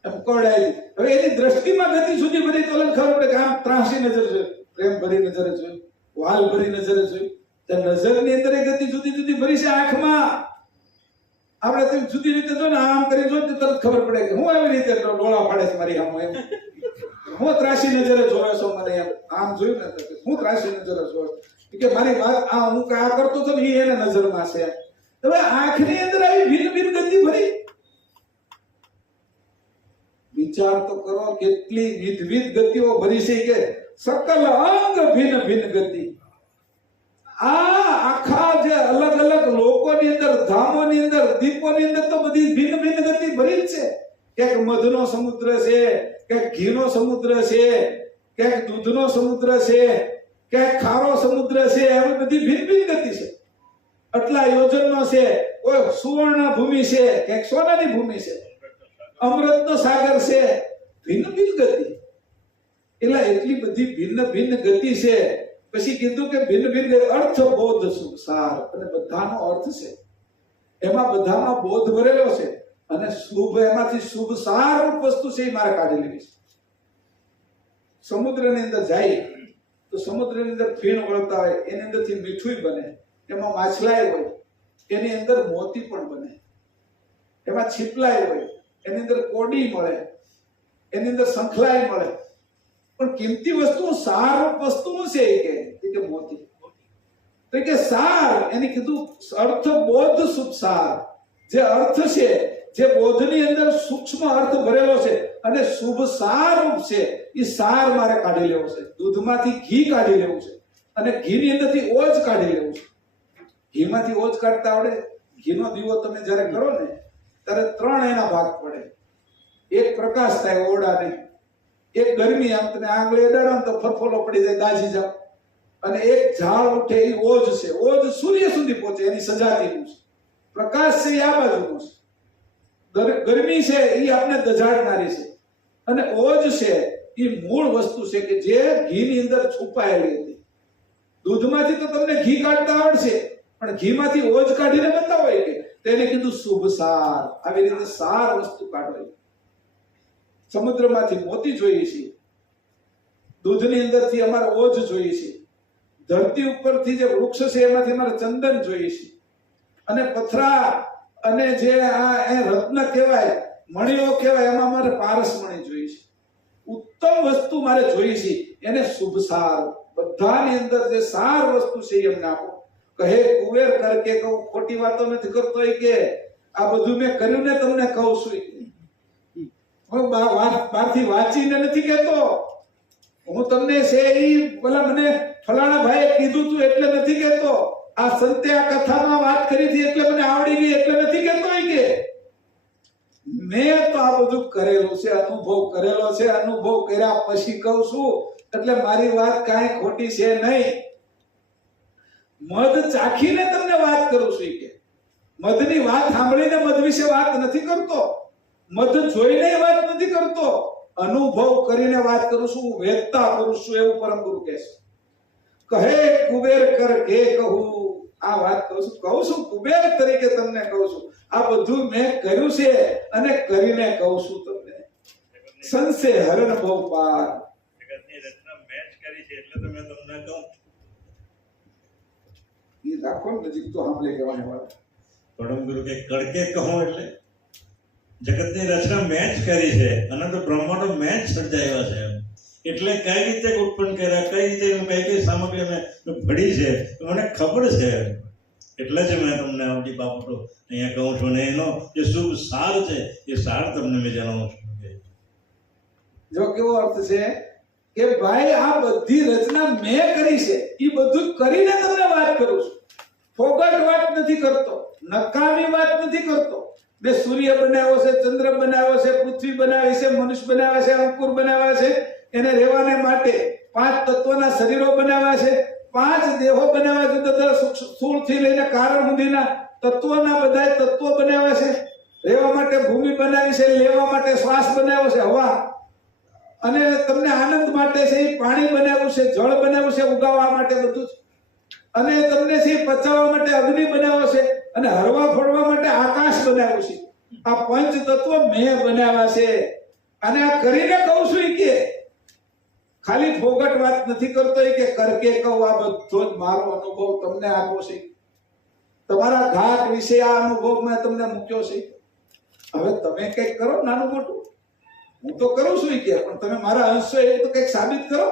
એમ કવડાવી. હવે એની દ્રષ્ટિમાં ગતિ જુદી ભરી તો ઓલાને ખબર પડે કે આમ ત્રાસી નજર જોઈ, પ્રેમ ભરી નજરે જોઈ, વાલ ભરી નજરે જોઈ. નજરની અંદર એ ગતિ જુદી જુદી ભરી છે. આંખમાં આપણે તેમ જુદી રીતે જો ને આમ કરી જો તરત ખબર પડે કે હું એવી રીતે ડોળા પાડે છે મારી આમ, એમ હું ત્રાસી નજરે જોવે છો મને, એમ આમ જોયું ને હું ત્રાસી નજરે જોવે કે મારી વાત આ હું આ કરતો હતો ને એ એના નજરમાં છે. હવે આંખની અંદર આવી ભિન્ન ભિન્ન ગતિ ભરી. વિચાર તો કરો કેટલી વિધવિધ ગતિઓ ભરી છે કે સકલ અંગ ભિન્ન ભિન્ન ગતિ. આ આખા જે અલગ અલગ લોકોની અંદર, ધામોની અંદર, દીપોની અંદર તો બધી ભિન્ન ભિન્ન ગતિ ભરી જ છે. ક્યાંક મધનો સમુદ્ર છે, ક્યાંક ઘીનો સમુદ્ર છે, ક્યાંક દૂધનો સમુદ્ર છે, ક્યાંક ખારો સમુદ્ર છે. એવી બધી ભિન્ન ભિન્ન ગતિ છે. આટલા યોજનનો છે, કોઈ સુવર્ણ ભૂમિ છે, ક્યાંક સોનાની ભૂમિ છે, અમૃતનો સાગર છે. ભિન્ન ભિન્ન ગતિ. એટલે એટલી બધી ભિન્ન ભિન્ન ગતિ છે. પછી કીધું કે ભિન્ન ભિન્ન અર્થ બોધ સુખ સાર, અને બધાનો અર્થ છે, એમાં બધામાં બોધ ભરેલો છે. અને શુભ એમાંથી શુભ સાર વસ્તુ છે એ મારે કાઢી લેવી છે. સમુદ્રની અંદર જાય તો સમુદ્રની અંદર ફીણ વળતા હોય, એની અંદરથી મીઠું બને, એમાં માછલાઈ હોય, એની અંદર મોતી પણ બને, એમાં છીપલાઈ હોય, એની અંદર કોડી મળે, એની અંદર શંખલાઈ મળે. પણ કિંમતી વસ્તુ સાર વસ્તુ છે કે મોતી. તો કે સાર એની કીધું અર્થ બોધ સુખ સાર. જે અર્થ છે, જે બોધની અંદર સૂક્ષ્મ અર્થ ભરેલો છે અને શુભ સાર રૂપ છે, એ સાર મારે કાઢી લેવો છે. દૂધમાંથી ઘી કાઢી લેવું છે અને ઘીની અંદરથી ઓજ કાઢી લેવું છે. ઘીમાંથી ઓજ કાઢતા આવડે? ઘીનો દીવો તમે જ્યારે કરો ને ત્યારે 3 એના ભાગ પડે. એક પ્રકાશ થાય ઓરડાને, એક ગરમી, આમ તમે આંગળી અડાડો તો ફરફોલો પડી જાય, દાજી જાવ, અને એક ઝાડ ઉઠે એ ઓજ છે. ઓજ સૂર્ય સુધી પહોંચે, એની સજાતીનું છે. પ્રકાશ છે એ આ બાજુનો છે. ગરમી છે એ આપણે દજાડનારી છે, અને ઓજ છે એ મૂળ વસ્તુ છે કે જે ઘીની અંદર છુપાયેલી હતી. દૂધમાંથી તો તમને ઘી કાઢતા આવડશે, પણ ઘીમાંથી ઓજ કાઢીને બતાવો કે તેને કીધું શુભ સાર. આવી રીતે સાર વસ્તુ કાઢો. સમુદ્રમાંથી મોતી જોઈએ છે, દૂધની અંદરથી અમારે ઓજ જોઈએ છે, ધરતી ઉપરથી જે વૃક્ષ છે એમાંથી અમારે ચંદન જોઈએ છે, અને પથરા અને જે આ રત્ન કહેવાય, મણીઓ કહેવાય, એમાં અમારે પારસમણી જોઈએ છે. ઉત્તમ વસ્તુ મારે જોઈએ છે, એને શુભ સાર. બધાની અંદર જે સાર વસ્તુ છે એ અમને આપો. કહે કુબેર કરકે કહું, ખોટી વાતો નથી કરતો કે આ બધું મેં કર્યું ને તમને કહું છું. હું બહારથી વાંચીને નથી કહેતો, હું તમને છે એ ભલા મને ફલાણા ભાઈએ કીધું તું એટલે નથી કહેતો. આ સંતે આ કથામાં વાત કરી હતી એટલે મને આવડી ગઈ એટલે નથી કહેતો કે મેં તો આ બધું કરેલું છે, અનુભવ કરેલો છે. અનુભવ કર્યા પછી કહું છું, એટલે મારી વાત કાંઈ ખોટી છે નહીં. મધ ચાખીને તમને વાત કરું છું કે મધની વાત સાંભળીને મધ વિશે વાત નથી કરતો, મધ જોઈને વાત નથી કરતો, અનુભવ કરીને વાત કરું છું, વેદતા પુરુષ છું, એવું પરમ ગુરુ કહે છે. કહે કુબેર કર કે કહું, આ વાત કહું છું કુબેર તરીકે તમને કહું છું. આ બધું મેં કર્યું છે અને કરીને કહું છું તમને. સંસે હરણ બહુ પાર. જગતની રચના મેચ કરી છે એટલે તો મેં તમને કહું. એ રાખો નજીક તો સાંભળે કહેવાય વાત. પરમ ગુરુ કે કડકે કહો એટલે જગતની રચના મેચ કરી છે, અનંત બ્રહ્માંડો મેચ સર્જાયા છે. એટલે કઈ રીતે ઉત્પન્ન કર્યા, કઈ રીતે કઈ કઈ સામગ્રી મેં ભળી છે મને ખબર છે. એટલે જ મેં તમને આ બધી બાબતો અહીંયા કહું છું, ને એનો જે શુભ સાર છે એ સાર તમને મેં જણાવું છું. જો કેવો અર્થ છે કે ભાઈ આ બધી રચના મેં કરી છે, એ બધું કરીને તમને વાત કરું છું. ફોગટ વાત નથી કરતો, નકામી વાત નથી કરતો, બે સૂર્ય બનાવ્યો છે, ચંદ્ર બનાવ્યો છે, પૃથ્વી બનાવી છે, મનુષ્ય બનાવ્યા છે, અંકુર બનાવ્યા છે, એને રહેવાને માટે 5 તત્વના શરીરો બનાવ્યા છે, 5 દેહો બનાવ્યા છે, તથા સ્થૂળથી લઈને કારણ સુધીના તત્વોના બધા તત્વો બનાવ્યા છે, રહેવા માટે ભૂમિ બનાવી છે, લેવા માટે શ્વાસ બનાવ્યો છે, હવા, અને તમને આનંદ માટે છે પાણી બનાવ્યું છે, જળ બનાવ્યું છે, ઉગાવવા માટે બધું જ, અને તમને છે પચાવવા માટે અગ્નિ બનાવ્યો છે, અને હરવા ફરવા માટે આકાશ બનાવ્યું છે. આ પંચ તત્વો મેં બનાવ્યા છે. અને આ કરીને કહું છું કે ખાલી ફોગટ વાત નથી કરતો કે કરકે કહું, આ બધો જ મારો અનુભવ તમને આપો છે. તમારા ઘાટ વિશે આ અનુભવ મેં તમને મૂક્યો છે. હવે તમે કંઈક કરો નાનું મોટું, હું તો કરું છું કે, પણ તમે મારા અંશ છો એ તો કંઈક સાબિત કરો,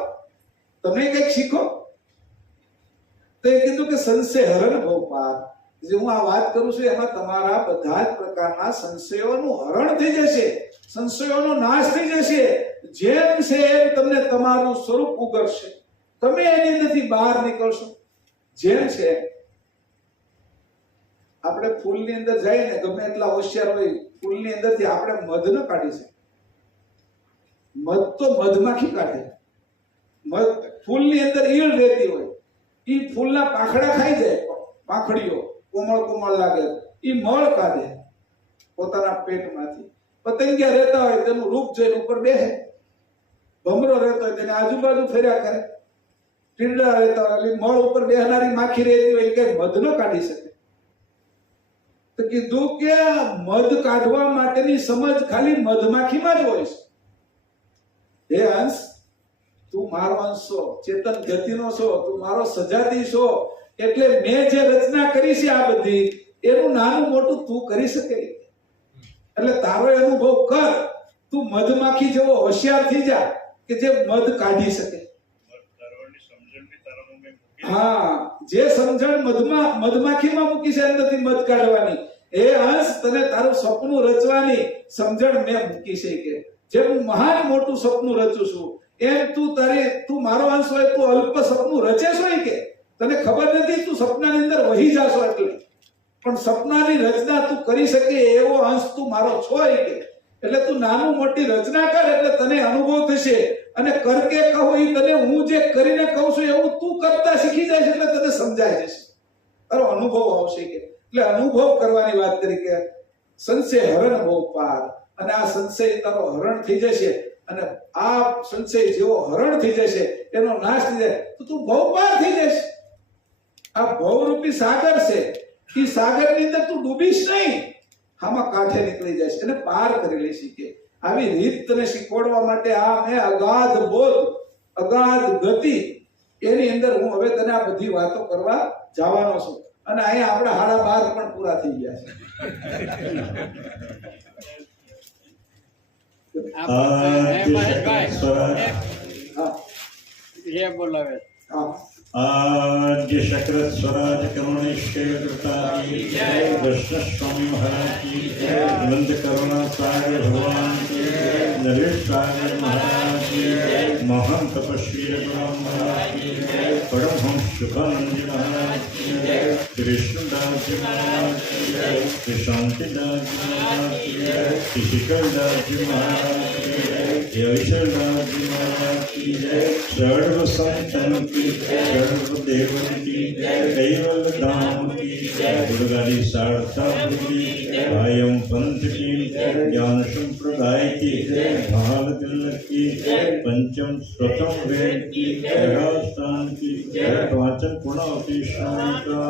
તમે કંઈક શીખો. તો એ કીધું કે સંશય હરણ ભવ પાર. જે હું આ વાત કરું છું એમાં તમારા બધા જ પ્રકારના સંશયોનું હરણ થઈ જશે, સંશયોનો નાશ થઈ જશે. જેમ છે એમ તમને તમારું સ્વરૂપ ઉગરશે, તમે એની અંદરથી બહાર નીકળશો. જેમ છે આપણે ફૂલની અંદર જઈને ગમે એટલા હોશિયાર હોય, ફૂલની અંદરથી આપણે મધ ન કાઢી શકીએ. મધ તો મધમાખી કાઢે. મધ ફૂલની અંદર ઈયળ રહેતી હોય, ઈ ફૂલના પાંખડા ખાઈ જાય, પાંખડીઓ કોમળ કોમળ લાગે, ઈ મળ કાઢે પોતાના પેટમાંથી. પતંગિયા રહેતા હોય તેનું રૂપ જોઈને ઉપર બેસે, ભમરો રહેતો હોય તેને આજુબાજુ ફેર્યા કરે, ટીંડા રહેતા હોય એટલે મળ ઉપર બેહનારી માખી રહેતી હોય કે મધ ન કાઢી શકે. તો કીધું કે મધ કાઢવા માટેની સમજ ખાલી મધમાખીમાં જ હોય છે. હે અંશ, તું મારો અંશ છો, ચેતન ગતિનો છો, તું મારો સજાતી છો, એટલે મેં જે રચના કરી છે આ બધી, એનું નાનું મોટું તું કરી શકે. એટલે તારો અનુભવ કર, તું મધમાખી જેવો હોશિયાર થઈ જા કે જે મધ કાઢી શકે. હા, જે સમજણ મધમાખીમાં મૂકી છે અંદરથી મધ કાઢવાની, એ અંશ તને તારું સપનું રચવાની સમજણ મેં મૂકી છે. કે જે હું મહાન મોટું સપનું રચું છું, એમ તું મારો અંશ હોય, તું અલ્પ સપનું રચે છો કે તને ખબર નથી, તું સપનાની અંદર વહી જાશો એટલે. પણ સપનાની રચના તું કરી શકે એવો અંશ તું મારો છો કે. એટલે તું નાનું મોટી રચના કર, એટલે તને અનુભવ થશે. અને કરકે કહો એ તને હું જે કરીને કહું છું એવું તું કરતા શીખી જાય, એટલે તને સમજાય જશે, તારો અનુભવ આવશે કે. એટલે અનુભવ કરવાની વાત કરી કે સંશય હરણ બહુ પાર. અને આ સંશય તારો હરણ થઈ જશે, અને આ સંશય જેવો હરણ થઈ જશે, એનો નાશ થઈ જાય તો તું બહુ પાર થઈ જશે. આ ભવરૂપી સાગર છે, એ સાગરની અંદર તું ડૂબીશ નહીં, આમાં કાંઠે નીકળી જશે અને પાર કરી લેશી. કે આવી રીત તને શીખવાડવા માટે આ મેં અગાધ બોધ, અગાધ ગતિ, એની અંદર હું હવે તને આ બધી વાતો કરવા જવાનો છું. અને અહીંયા આપણા 12:30 પણ પૂરા થઈ ગયા છે. आद्य शक्र स्वराज करुणेश्वर कृतारी कृष्ण स्वामी महाराज की नंद करुणा सागर भगवान की नरेश सागर महाराज की महान तपस्वी रघुराम महाराज की परमहंस शुभानंद जी महाराज की कृष्णदास जी महाराज की श्री शांतिदास जी महाराज की श्री शिखरदास जी महाराज की विशलदास जी महाराज की सर्व संतन की सर्वदेवन की कैवल धाम की दुर्गादी सारथा की आयम पंथ की ज्ञान संप्रदाय की भाल तिलक की पंचम प्रथम वेद की स्थान की वाचन पुणावती शांता